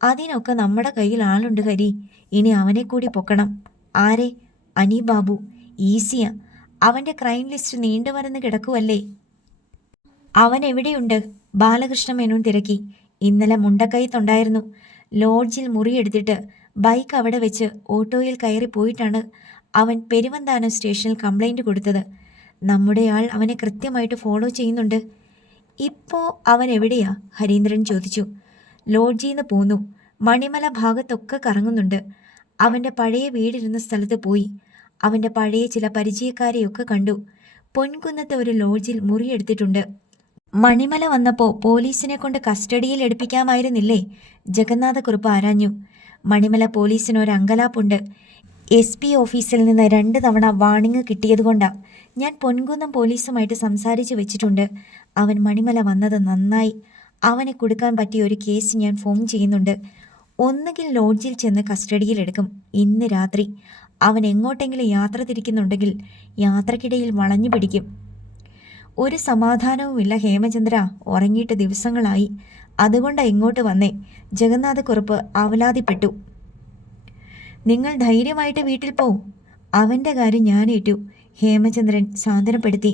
അതിനൊക്കെ നമ്മുടെ കയ്യിൽ ആളുണ്ട് ഹരി. ഇനി അവനെ കൂടി പൊക്കണം. ആരെ? അനീബാബു. ഈസിയാ. അവൻ്റെ ക്രൈം ലിസ്റ്റ് നീണ്ടുവരന്ന് കിടക്കുവല്ലേ. അവൻ എവിടെയുണ്ട്? ബാലകൃഷ്ണമേനോൻ തിരക്കി. ഇന്നലെ മുണ്ടക്കയത്തുണ്ടായിരുന്നു. ലോഡ്ജിൽ മുറിയെടുത്തിട്ട് ബൈക്ക് അവിടെ വെച്ച് ഓട്ടോയിൽ കയറി പോയിട്ടാണ് അവൻ പെരുവന്താനം സ്റ്റേഷനിൽ കംപ്ലൈൻറ്റ് കൊടുത്തത്. നമ്മുടെ ആൾ അവനെ കൃത്യമായിട്ട് ഫോളോ ചെയ്യുന്നുണ്ട്. ഇപ്പോൾ അവൻ എവിടെയാ? ഹരീന്ദ്രൻ ചോദിച്ചു. ലോഡ്ജിൽ നിന്ന് പോന്നു. മണിമല ഭാഗത്തൊക്കെ കറങ്ങുന്നുണ്ട്. അവൻ്റെ പഴയ വീടിരുന്ന സ്ഥലത്ത് പോയി. അവൻ്റെ പഴയ ചില പരിചയക്കാരെയൊക്കെ കണ്ടു. പൊൻകുന്നത്തെ ഒരു ലോഡ്ജിൽ മുറിയെടുത്തിട്ടുണ്ട്. മണിമല വന്നപ്പോൾ പോലീസിനെ കൊണ്ട് കസ്റ്റഡിയിൽ എടുപ്പിക്കാമായിരുന്നില്ലേ? ജഗന്നാഥക്കുറുപ്പ് ആരാഞ്ഞു. മണിമല പോലീസിന് ഒരു അങ്കലാപ്പുണ്ട്. SP ഓഫീസിൽ നിന്ന് 2 തവണ വാണിംഗ് കിട്ടിയതുകൊണ്ടാണ്. ഞാൻ പൊൻകുന്നം പോലീസുമായിട്ട് സംസാരിച്ച് വെച്ചിട്ടുണ്ട്. അവൻ മണിമല വന്നത് നന്നായി. അവനെ കൊടുക്കാൻ പറ്റിയ ഒരു കേസ് ഞാൻ ഫോം ചെയ്യുന്നുണ്ട്. ഒന്നുകിൽ ലോഡ്ജിൽ ചെന്ന് കസ്റ്റഡിയിലെടുക്കും. ഇന്ന് രാത്രി അവൻ എങ്ങോട്ടെങ്കിലും യാത്ര തിരിക്കുന്നുണ്ടെങ്കിൽ യാത്രക്കിടയിൽ വളഞ്ഞു പിടിക്കും. ഒരു സമാധാനവുമില്ല ഹേമചന്ദ്ര. ഉറങ്ങിയിട്ട് ദിവസങ്ങളായി. അതുകൊണ്ടാണ് ഇങ്ങോട്ട് വന്നേ. ജഗന്നാഥക്കുറുപ്പ് അവലാതിപ്പെട്ടു. നിങ്ങൾ ധൈര്യമായിട്ട് വീട്ടിൽ പോവും. അവൻ്റെ കാര്യം ഞാനേറ്റു. ഹേമചന്ദ്രൻ സാന്ത്വനപ്പെടുത്തി.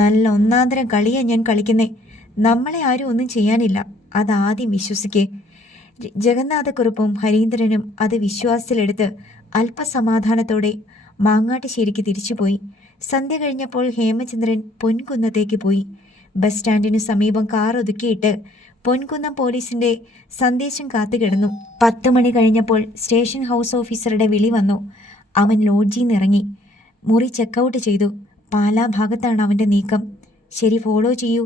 നല്ല ഒന്നാന്തരം കളിയാണ് ഞാൻ കളിക്കുന്നേ. നമ്മളെ ആരും ഒന്നും ചെയ്യാനില്ല. അതാദ്യം വിശ്വസിക്കേ. ജഗന്നാഥക്കുറുപ്പും ഹരീന്ദ്രനും അത് വിശ്വാസത്തിലെടുത്ത് അല്പസമാധാനത്തോടെ മാങ്ങാട്ടുശ്ശേരിക്ക് തിരിച്ചുപോയി. സന്ധ്യ കഴിഞ്ഞപ്പോൾ ഹേമചന്ദ്രൻ പൊൻകുന്നത്തേക്ക് പോയി. ബസ് സ്റ്റാൻഡിനു സമീപം കാർ ഒതുക്കിയിട്ട് പൊൻകുന്നം പോലീസിൻ്റെ സന്ദേശം കാത്തുകിടന്നു. 10 മണി കഴിഞ്ഞപ്പോൾ സ്റ്റേഷൻ ഹൗസ് ഓഫീസറുടെ വിളി വന്നു. അവൻ ലോഡ്ജിൽ നിന്ന് ഇറങ്ങി. മുറി ചെക്കൗട്ട് ചെയ്തു. പാലാ ഭാഗത്താണ് അവൻ്റെ നീക്കം. ശരി, ഫോളോ ചെയ്യൂ.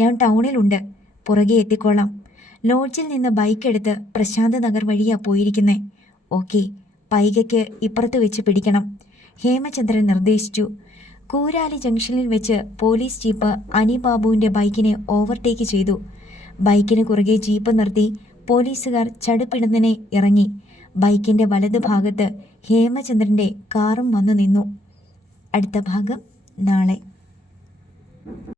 ഞാൻ ടൗണിലുണ്ട്. പുറകെ എത്തിക്കോളാം. ലോഡ്ജിൽ നിന്ന് ബൈക്ക് എടുത്ത് പ്രശാന്ത് നഗർ വഴിയാണ് പോയിരിക്കുന്നേ. ഓക്കെ, പൈകയ്ക്ക് ഇപ്പുറത്ത് വെച്ച് പിടിക്കണം, ഹേമചന്ദ്രൻ നിർദ്ദേശിച്ചു. കൂരാലി ജംഗ്ഷനിൽ വെച്ച് പോലീസ് ജീപ്പ് അനിബാബുവിൻ്റെ ബൈക്കിനെ ഓവർടേക്ക് ചെയ്തു. ബൈക്കിന് കുറുകെ ജീപ്പ് നിർത്തി പോലീസുകാർ ചടുപ്പിടുന്നതിനെ ഇറങ്ങി. ബൈക്കിൻ്റെ വലതുഭാഗത്ത് ഹേമചന്ദ്രൻ്റെ കാറും വന്നു നിന്നു. അടുത്ത ഭാഗം നാളെ.